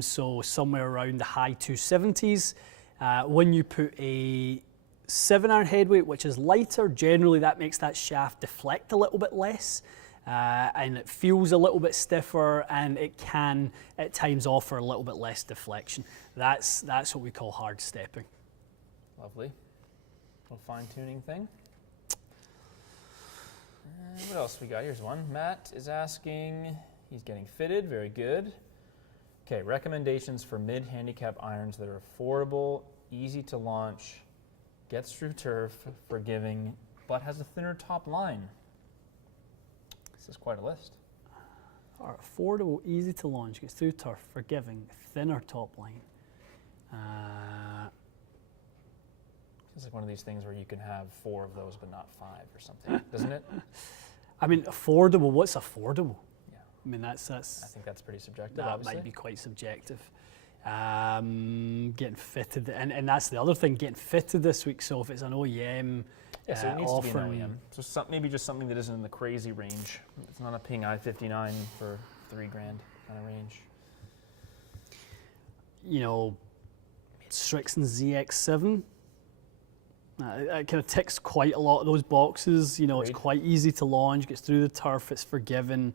So somewhere around the high 270s. When you put a 7-iron head weight, which is lighter, generally that makes that shaft deflect a little bit less. And it feels a little bit stiffer, and it can at times offer a little bit less deflection. That's what we call hard stepping. Lovely. Little fine-tuning thing. What else we got? Here's one. Matt is asking, he's getting fitted, very good. Okay, recommendations for mid-handicap irons that are affordable, easy to launch, gets through turf, forgiving, but has a thinner top line. This is quite a list. Are affordable, easy to launch, gets through turf, forgiving, thinner top line. It's like one of these things where you can have 4 of those but not 5 or something, doesn't it? I mean, affordable, what's affordable? Yeah. I mean, that's I think that's pretty subjective, that obviously. might be quite subjective. Getting fitted, and that's the other thing, getting fitted this week. So if it's an OEM, Yeah, so it needs offering, to be an OEM. So maybe just something that isn't in the crazy range. It's not a Ping I-59 for $3,000 kind of range. You know, Strixon ZX7. It kind of ticks quite a lot of those boxes. You know, Agreed. It's quite easy to launch, gets through the turf, it's forgiving.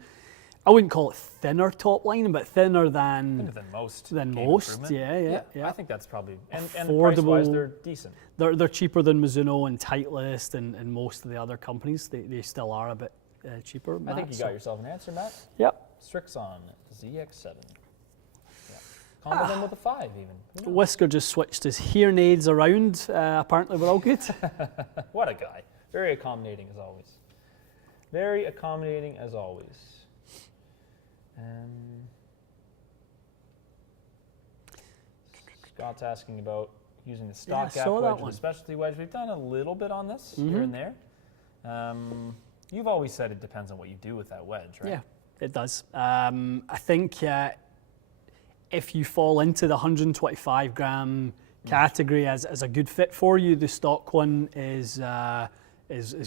I wouldn't call it thinner top line, but thinner than most. Yeah. I think that's probably, and Affordable. price-wise, they're decent. They're cheaper than Mizuno and Titleist and most of the other companies. They still are a bit cheaper. I think you got yourself an answer, Matt. Yep. Strixon ZX7. Yeah. Combo them with a 5 even. Who knows? Whisker just switched his hearing aids around. Apparently we're all good. What a guy. Very accommodating as always. Very accommodating as always. Scott's asking about using the stock gap wedge and the specialty wedge. We've done a little bit on this here and there. You've always said it depends on what you do with that wedge, right? Yeah, it does. I think if you fall into the 125 gram category as a good fit for you, the stock one is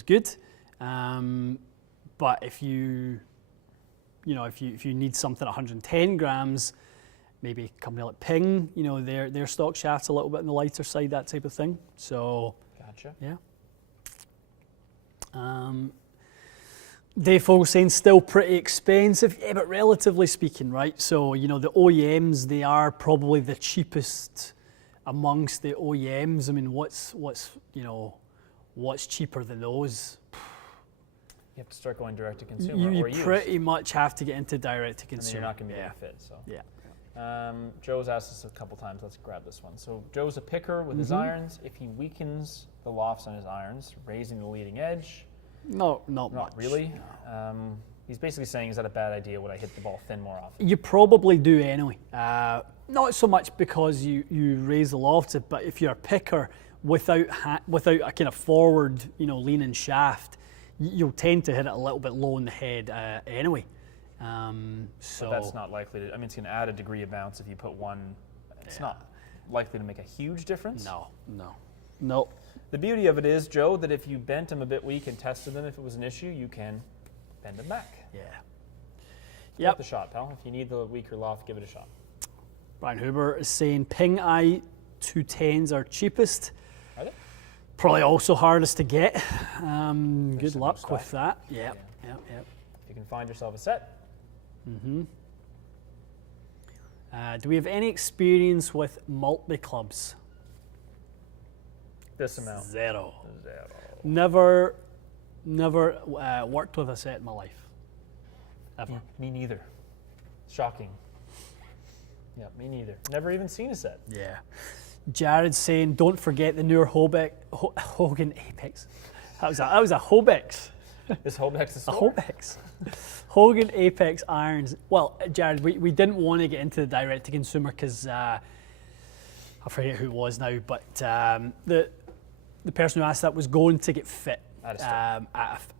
good. But if you need something 110 grams, maybe a company like Ping, their stock shaft's a little bit on the lighter side, that type of thing. So, gotcha. Yeah. Dave Fogel saying still pretty expensive, yeah, but relatively speaking, right? So, the OEMs, they are probably the cheapest amongst the OEMs. I mean, what's cheaper than those? You have to start going direct to consumer. You pretty much have to get into direct to and then consumer. you're not going to be able to fit. So. Yeah. Joe's asked us a couple times. Let's grab this one. So Joe's a picker with his irons. If he weakens the lofts on his irons, raising the leading edge. Not much. Not really. He's basically saying, is that a bad idea? Would I hit the ball thin more often? You probably do anyway. Not so much because you raise the lofts, but if you're a picker without a kind of forward, leaning shaft, you'll tend to hit it a little bit low in the head anyway. So but that's not likely to. I mean, it's going to add a degree of bounce if you put one. It's not likely to make a huge difference. No. The beauty of it is, Joe, that if you bent them a bit weak and tested them, if it was an issue, you can bend them back. Yeah. Give it the shot, pal. If you need the weaker loft, give it a shot. Brian Huber is saying Ping I-210s are cheapest. Are they? Probably also hardest to get. Good luck with that. Yep. If you can find yourself a set. Do we have any experience with multi-clubs? This amount. Zero. Never worked with a set in my life. Ever. Me neither. Shocking. Yeah, me neither. Never even seen a set. Yeah. Jared's saying, don't forget the newer Hogan Apex. That was a Hobex. Is Hobex the A store? Hobex. Hogan Apex irons. Well, Jared, we didn't want to get into the direct to consumer because I forget who it was now, but the person who asked that was going to get fit At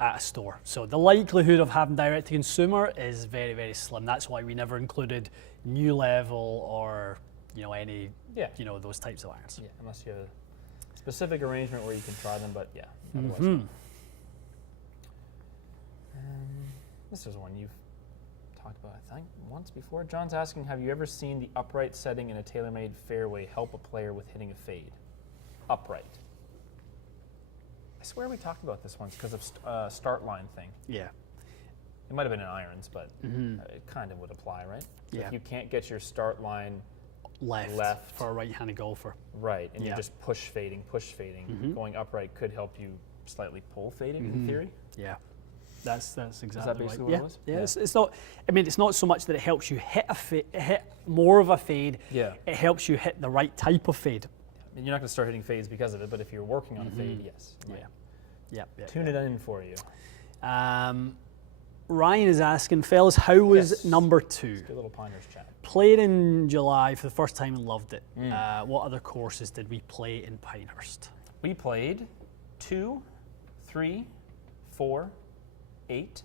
a store. So the likelihood of having direct to consumer is very, very slim. That's why we never included New Level or any those types of irons. Yeah, unless you have a specific arrangement where you can try them, but yeah. Otherwise not. This is one you've talked about, I think, once before. John's asking, have you ever seen the upright setting in a TaylorMade fairway help a player with hitting a fade? Upright. I swear we talked about this once because of start line thing. Yeah. It might have been in irons, but it kind of would apply, right? Yeah. If you can't get your start line left for a right-handed golfer. Right, and you're just push fading, going upright could help you slightly pull fading in theory. Yeah. That's exactly Is that basically right. what it was? Yeah. It's not. I mean, it's not so much that it helps you hit more of a fade. Yeah. It helps you hit the right type of fade. And you're not going to start hitting fades because of it, but if you're working on a fade, yes. Yeah. Tune it in for you. Ryan is asking, fellas, how was number 2? Good little Pinehurst chat. Played in July for the first time and loved it. What other courses did we play in Pinehurst? We played 2, 3, 4, 8,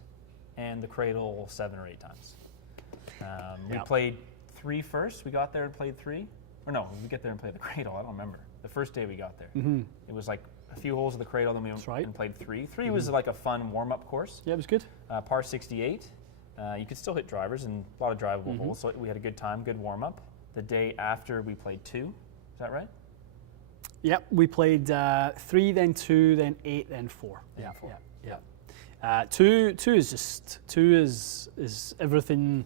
and the Cradle 7 or 8 times. We played 3 first. We got there and played 3. Or no, we get there and played the Cradle. I don't remember. The first day we got there. It was like a few holes of the Cradle, then we went and played 3. 3 was like a fun warm-up course. Yeah, it was good. Par 68. You could still hit drivers and a lot of drivable holes, so we had a good time, good warm-up. The day after we played 2. Is that right? Yep, we played 3, then 2, then 8, then 4. Yeah. 2 is everything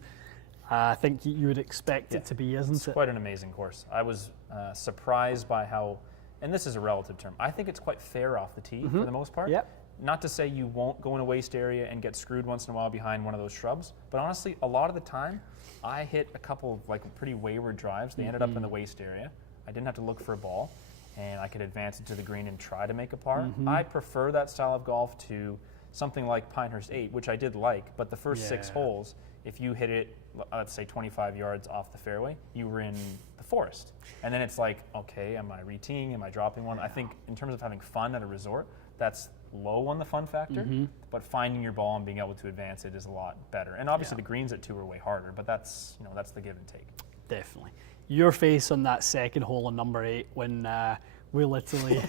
I think you would expect it to be, isn't it? It's quite an amazing course. I was surprised by how, and this is a relative term, I think it's quite fair off the tee for the most part. Yep. Not to say you won't go in a waste area and get screwed once in a while behind one of those shrubs, but honestly, a lot of the time, I hit a couple of like pretty wayward drives. They ended up in the waste area. I didn't have to look for a ball, and I could advance it to the green and try to make a par. I prefer that style of golf to something like Pinehurst 8, which I did like, but the first 6 holes, if you hit it, let's say 25 yards off the fairway, you were in the forest. And then it's like, okay, am I re-teeing? Am I dropping one? I think in terms of having fun at a resort, that's low on the fun factor, but finding your ball and being able to advance it is a lot better. And obviously the greens at 2 are way harder, but that's the give and take. Definitely. Your face on that second hole on number 8 when we literally...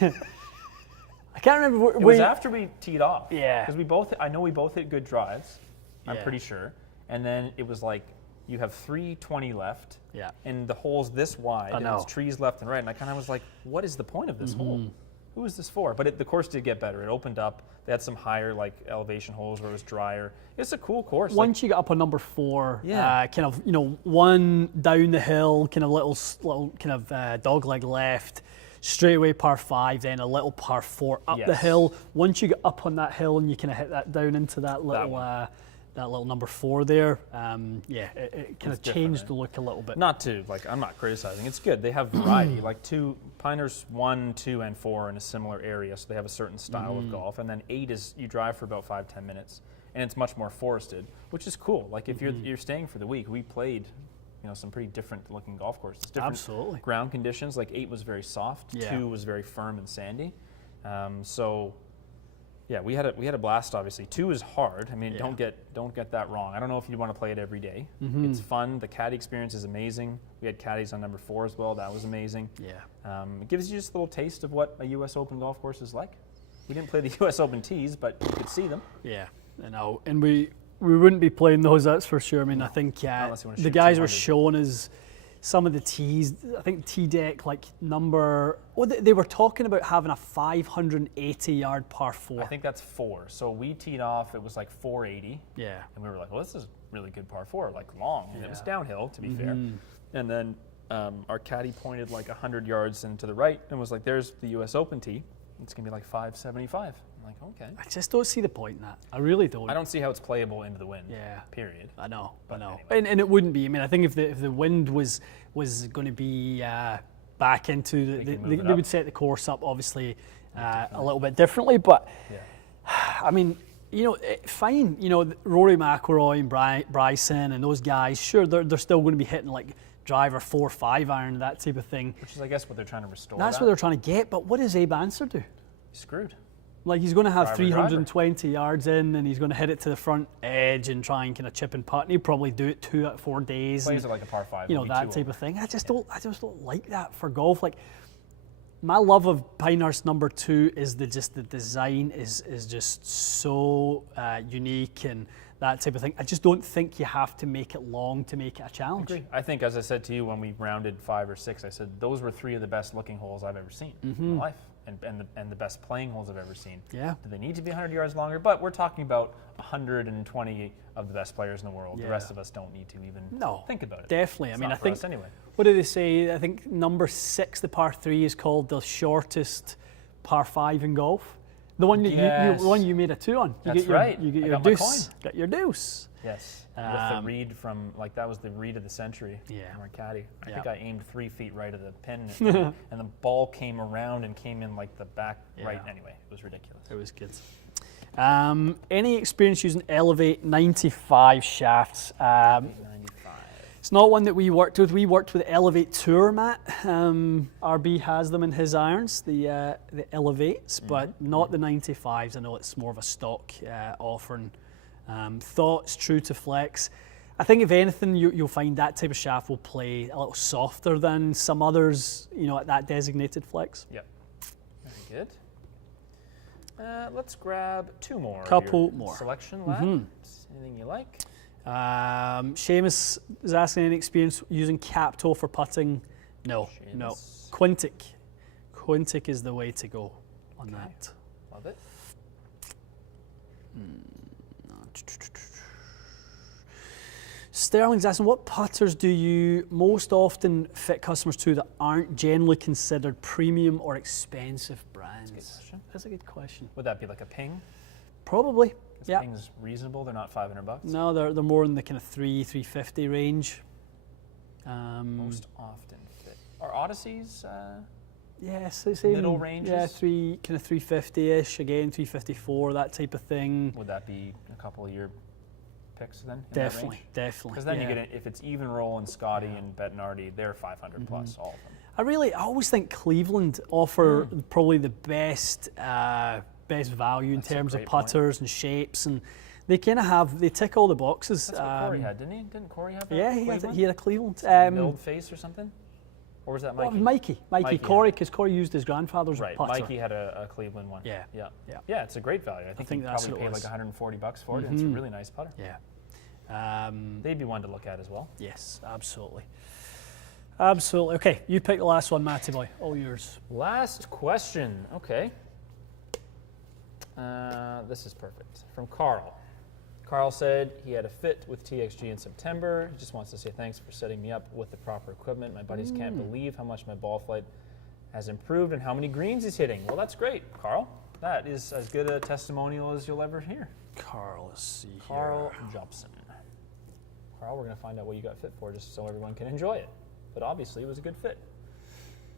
I can't remember. It was after we teed off. Yeah. Because I know we both hit good drives, I'm pretty sure. And then it was like, you have 320 left, and the hole's this wide, and there's trees left and right, and I kind of was like, what is the point of this hole? Who is this for? But the course did get better. It opened up. They had some higher elevation holes where it was drier. It's a cool course. Once you get up on number 4, kind of, one down the hill, kind of little kind of dogleg left, straight away par 5, then a little par 4 up the hill. Once you get up on that hill and you kind of hit that down into that little number 4 there, it kind of changed the look a little bit. Not to, I'm not criticizing. It's good. They have variety. Pinehurst 1, 2, and 4 in a similar area, so they have a certain style of golf. And then 8 is you drive for about 5-10 minutes, and it's much more forested, which is cool. Like if you're staying for the week, we played some pretty different looking golf courses. Different ground conditions. Like 8 was very soft, 2 was very firm and sandy. We had a blast. Obviously, 2 is hard. I mean, don't get that wrong. I don't know if you want to play it every day. It's fun. The caddy experience is amazing. We had caddies on number 4 as well. That was amazing. Yeah. It gives you just a little taste of what a U.S. Open golf course is like. We didn't play the U.S. Open tees, but you could see them. Yeah, I know. And we wouldn't be playing those. That's for sure. I mean, I think the guys were showing us some of the tees. I think tee deck they were talking about having a 580-yard par 4. I think that's 4. So we teed off, it was like 480. Yeah. And we were like, well, this is really good par 4, long. And it was downhill, to be fair. And then our caddy pointed 100 yards into the right and was like, there's the U.S. Open tee. It's going to be 575. I'm like, okay. I just don't see the point in that. I really don't. I don't see how it's playable into the wind. Yeah. Period. I know. Anyway. And it wouldn't be. I mean, I think if the wind was going to be back into they would set the course up obviously a little bit differently. But I mean, fine. Rory McIlroy and Bryson and those guys. Sure, they're still going to be hitting driver 4-5 iron, that type of thing. Which is, I guess, what they're trying to restore. That's what they're trying to get. But what does Abe Answer do? He's screwed. He's going to have 320 yards in, and he's going to hit it to the front edge and try and kind of chip and putt. And he'll probably do it 2 out of 4 days. Plays it like a par 5. That type of thing. I just don't like that for golf. my love of Pinehurst number 2 is the design is just so unique and that type of thing. I just don't think you have to make it long to make it a challenge. Agree. I think, as I said to you when we rounded 5 or 6, I said those were 3 of the best looking holes I've ever seen in my life, and the best playing holes I've ever seen. Yeah. Do they need to be 100 yards longer? But we're talking about 120 of the best players in the world. Yeah. The rest of us don't need to even think about it. Definitely. It's I mean, not I for think. us anyway. What do they say? I think number 6, the par 3, is called the shortest par 5 in golf. The one that the one you made a 2 on. That's right. You get I your got my deuce. coin. Got your deuce. Yes, with the read from, like, that was the read of the century. Yeah. From our caddy. I Yeah. think I aimed 3 feet right of the pin, and the ball came around and came in like the back right. Anyway, it was ridiculous. It was good. Any experience using Elevate 95 shafts? 95. It's not one that we worked with. We worked with Elevate Tour, Matt. RB has them in his irons, the Elevates, but not the 95s. I know it's more of a stock offering. Thoughts, true to flex. I think if anything, you'll find that type of shaft will play a little softer than some others, at that designated flex. Yep. Very good. Let's grab 2 more. Couple more. Selection, lad. Anything you like? Seamus is asking any experience using cap toe for putting. No. Quintic is the way to go on that. Love it. Sterling's asking, what putters do you most often fit customers to that aren't generally considered premium or expensive brands? That's a good question. That's a good question. Would that be like a Ping? Probably. Yeah. Ping's reasonable. They're not $500. No, they're more in the kind of $350 range. Most often fit. Are Odysseys? Yes, same. Middle ranges? Yeah, kind of 350-ish, again 354, that type of thing. Would that be a couple of your picks then? Definitely. Because then you get it, if it's even roll and Scotty and Bettinardi, they're 500 plus, all of them. I always think Cleveland offer probably the best value in terms of putters and shapes, and they kind of they tick all the boxes. That's what Corey had, didn't he? Didn't Corey have that? Yeah, he had a Cleveland. Build face or something? Or was that Mikey? Mikey. Corey, because Corey used his grandfather's putter. Mikey had a Cleveland one. Yeah. Yeah, it's a great value. I think you probably paid like $140 for it, and it's a really nice putter. Yeah. They'd be one to look at as well. Yes, absolutely. Absolutely. Okay, you pick the last one, Matty boy. All yours. Last question. Okay. This is perfect. From Carl. Carl said he had a fit with TXG in September. He just wants to say thanks for setting me up with the proper equipment. My buddies can't believe how much my ball flight has improved and how many greens he's hitting. Well, that's great, Carl. That is as good a testimonial as you'll ever hear. Carl, let's see Carl Jobson. Carl, we're going to find out what you got fit for just so everyone can enjoy it. But obviously, it was a good fit.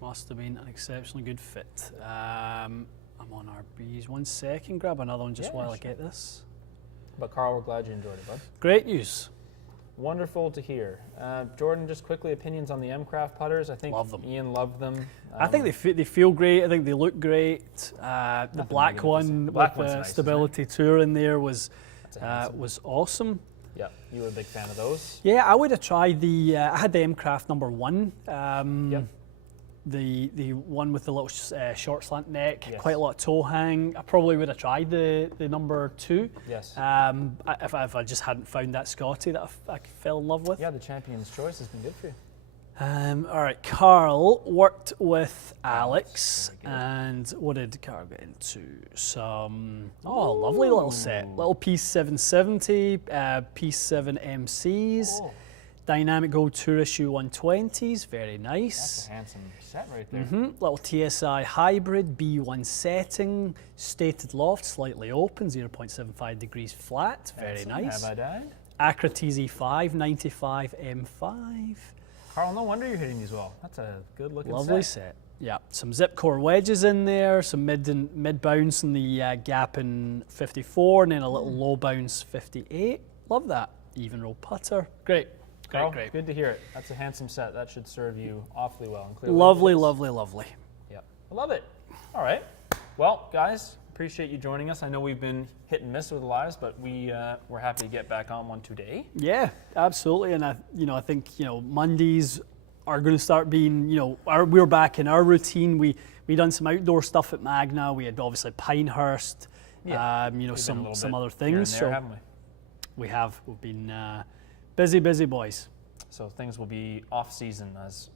Must have been an exceptionally good fit. I'm on RBs. 1 second. Grab another one just while I get this. But Carl, we're glad you enjoyed it, bud. Great news. Wonderful to hear. Jordan, just quickly, opinions on the M-Craft putters. I think Love them. Ian loved them. I think they feel great. I think they look great. The black one with the nice, Stability Tour in there was awesome. Yeah, you were a big fan of those. Yeah, I would have tried the. I had the M-Craft number 1. Yep. The one with the little short slant neck, Yes. quite a lot of toe hang. I probably would have tried the number 2. Yes. If I just hadn't found that Scotty that I fell in love with. Yeah, the Champion's Choice has been good for you. All right, Carl worked with Alex, and what did Carl get into? Some lovely little set, little Piece 770, Piece 7 MCs. Dynamic Gold Tour Issue 120s, very nice. That's a handsome set right there. Little TSI Hybrid B1 setting, stated loft, slightly open, 0.75 degrees flat, very nice. Have I died? Acra TZ5, 95 M5. Carl, no wonder you're hitting these well. That's a good looking Lovely set. Yeah, some zip core wedges in there, some mid bounce in the gap in 54, and then a little low bounce 58. Love that. Even roll putter. Great. Carl, Great. good to hear it. That's a handsome set. That should serve you awfully well. And Lovely. Yeah, I love it. All right. Well, guys, appreciate you joining us. I know we've been hit and miss with the lives, but we're happy to get back on one today. Yeah, absolutely. And I think Mondays are going to start being, we're back in our routine. We done some outdoor stuff at Magna. We had obviously Pinehurst, some other things. Here and there, haven't we? We've been busy boys. So things will be off season, as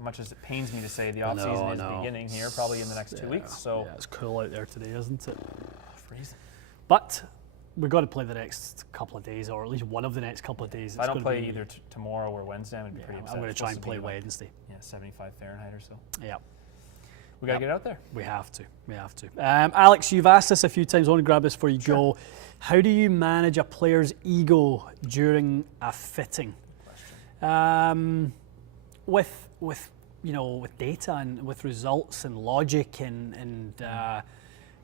much as it pains me to say the off season is beginning here, probably in the next 2 weeks. So it's cool out there today, isn't it? Freezing. But we've got to play the next couple of days, or at least one of the next couple of days. If I don't play either tomorrow or Wednesday, I'm going to be pretty upset. I'm going to try and play Wednesday. 75 Fahrenheit or so. Yeah. We got to get out there. We have to. Alex, you've asked this a few times. I want to grab this before you go. How do you manage a player's ego during a fitting? With data and with results and logic and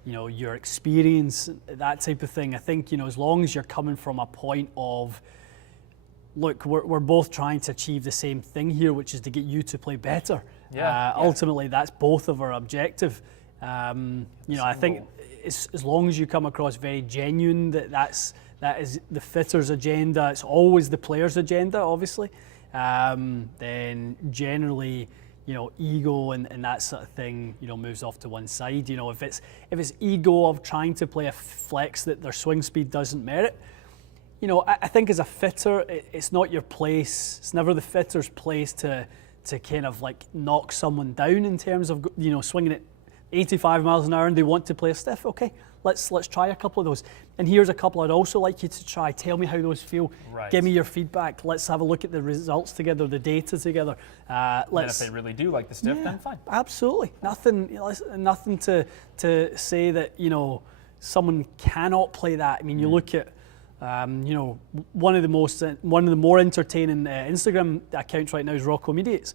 your experience, that type of thing. I think as long as you're coming from a point of, look, we're both trying to achieve the same thing here, which is to get you to play better. Ultimately, that's both of our objective. I think as long as you come across very genuine, that is the fitter's agenda. It's always the player's agenda, obviously. Then generally, ego and that sort of thing, moves off to one side. If it's ego of trying to play a flex that their swing speed doesn't merit, I think as a fitter, it's not your place. It's never the fitter's place to kind of like knock someone down in terms of swinging at 85 miles an hour and they want to play a stiff. Okay, let's try a couple of those. And here's a couple I'd also like you to try. Tell me how those feel. Right. Give me your feedback. Let's have a look at the results together, the data together. And if they really do like the stiff, then fine. Absolutely. Nothing to say that someone cannot play that. I mean, you look at one of the more entertaining Instagram accounts right now is Rocco Mediates.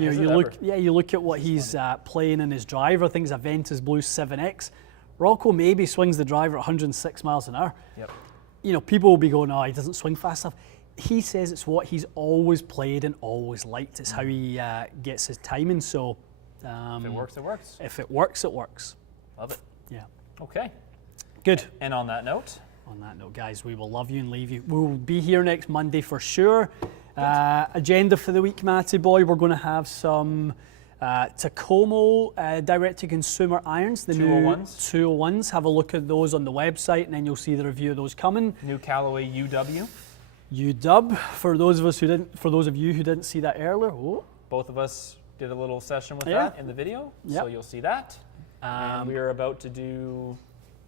You look at what he's playing in his driver. I think it's a Ventus Blue 7X. Rocco maybe swings the driver at 106 miles an hour. Yep. People will be going, oh, he doesn't swing fast enough. He says it's what he's always played and always liked. It's how he gets his timing. So if it works, it works. If it works, it works. Love it. Yeah. Okay. Good. And on that note, guys, we will love you and leave you. We will be here next Monday for sure. Agenda for the week, Matty boy. We're going to have some Tacoma direct-to-consumer irons, the 201s. New 201s. Have a look at those on the website, and then you'll see the review of those coming. New Callaway UW. UW. For those of you who didn't see that earlier, both of us did a little session with that in the video, so you'll see that. And we are about to do.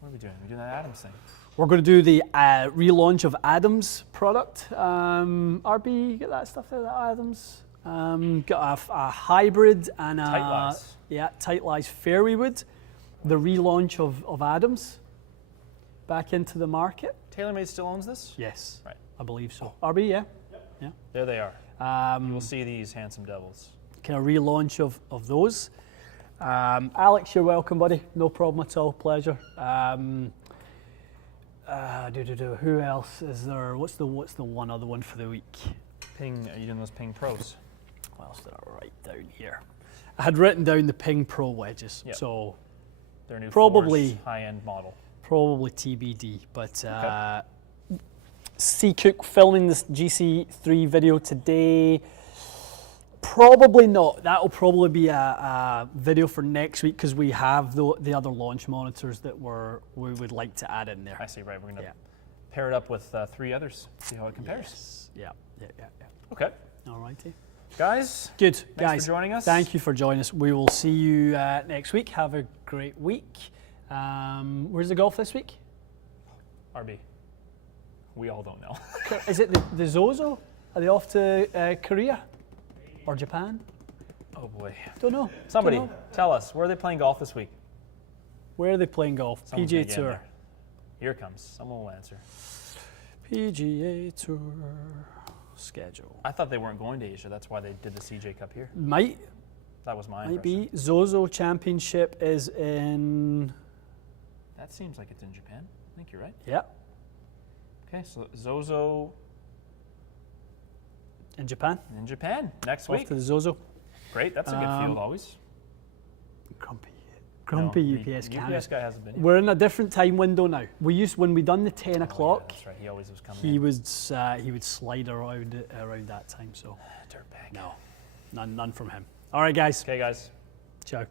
What are we doing? We're doing that Adams thing. We're going to do the relaunch of Adams product. RB, you get that stuff there, that Adams? Got a hybrid and a tight lies fairway wood. The relaunch of Adams back into the market. TaylorMade still owns this? Yes, right. I believe so. RB, yeah. There they are. You will see these handsome devils. Kind of relaunch of those. Alex, you're welcome, buddy. No problem at all. Pleasure. Who else is there? What's the one other one for the week? Ping. Are you doing those Ping Pros? What else did I write down here? I had written down the Ping Pro wedges. Yep. So their new probably high-end model. Probably TBD. But C Cook filming this GC3 video today. Probably not. That'll probably be a video for next week because we have the other launch monitors that we would like to add in there. I see, right. We're going to pair it up with 3 others, see how it compares. Yes. Yeah. Okay. All righty. Guys. Good. Thanks for joining us. Thank you for joining us. We will see you next week. Have a great week. Where's the golf this week? RB. We all don't know. Is it the Zozo? Are they off to Korea? Or Japan? Oh boy. Don't know. Somebody tell us, where are they playing golf this week? Where are they playing golf? Someone's PGA Tour. Here it comes. Someone will answer. PGA Tour schedule. I thought they weren't going to Asia. That's why they did the CJ Cup here. Might. That was my Might impression. be. Zozo Championship is in... That seems like it's in Japan. I think you're right. Yeah. Okay, so Zozo... In Japan. In Japan, next week. Off to the Zozo. Great, that's a good field always. Grumpy UPS Canada. UPS guy hasn't been here. We're in a different time window now. When we done the 10 o'clock. Yeah, that's right, he always was coming he would slide around that time. So dirtbag. No. none from him. All right, guys. Okay, guys. Ciao.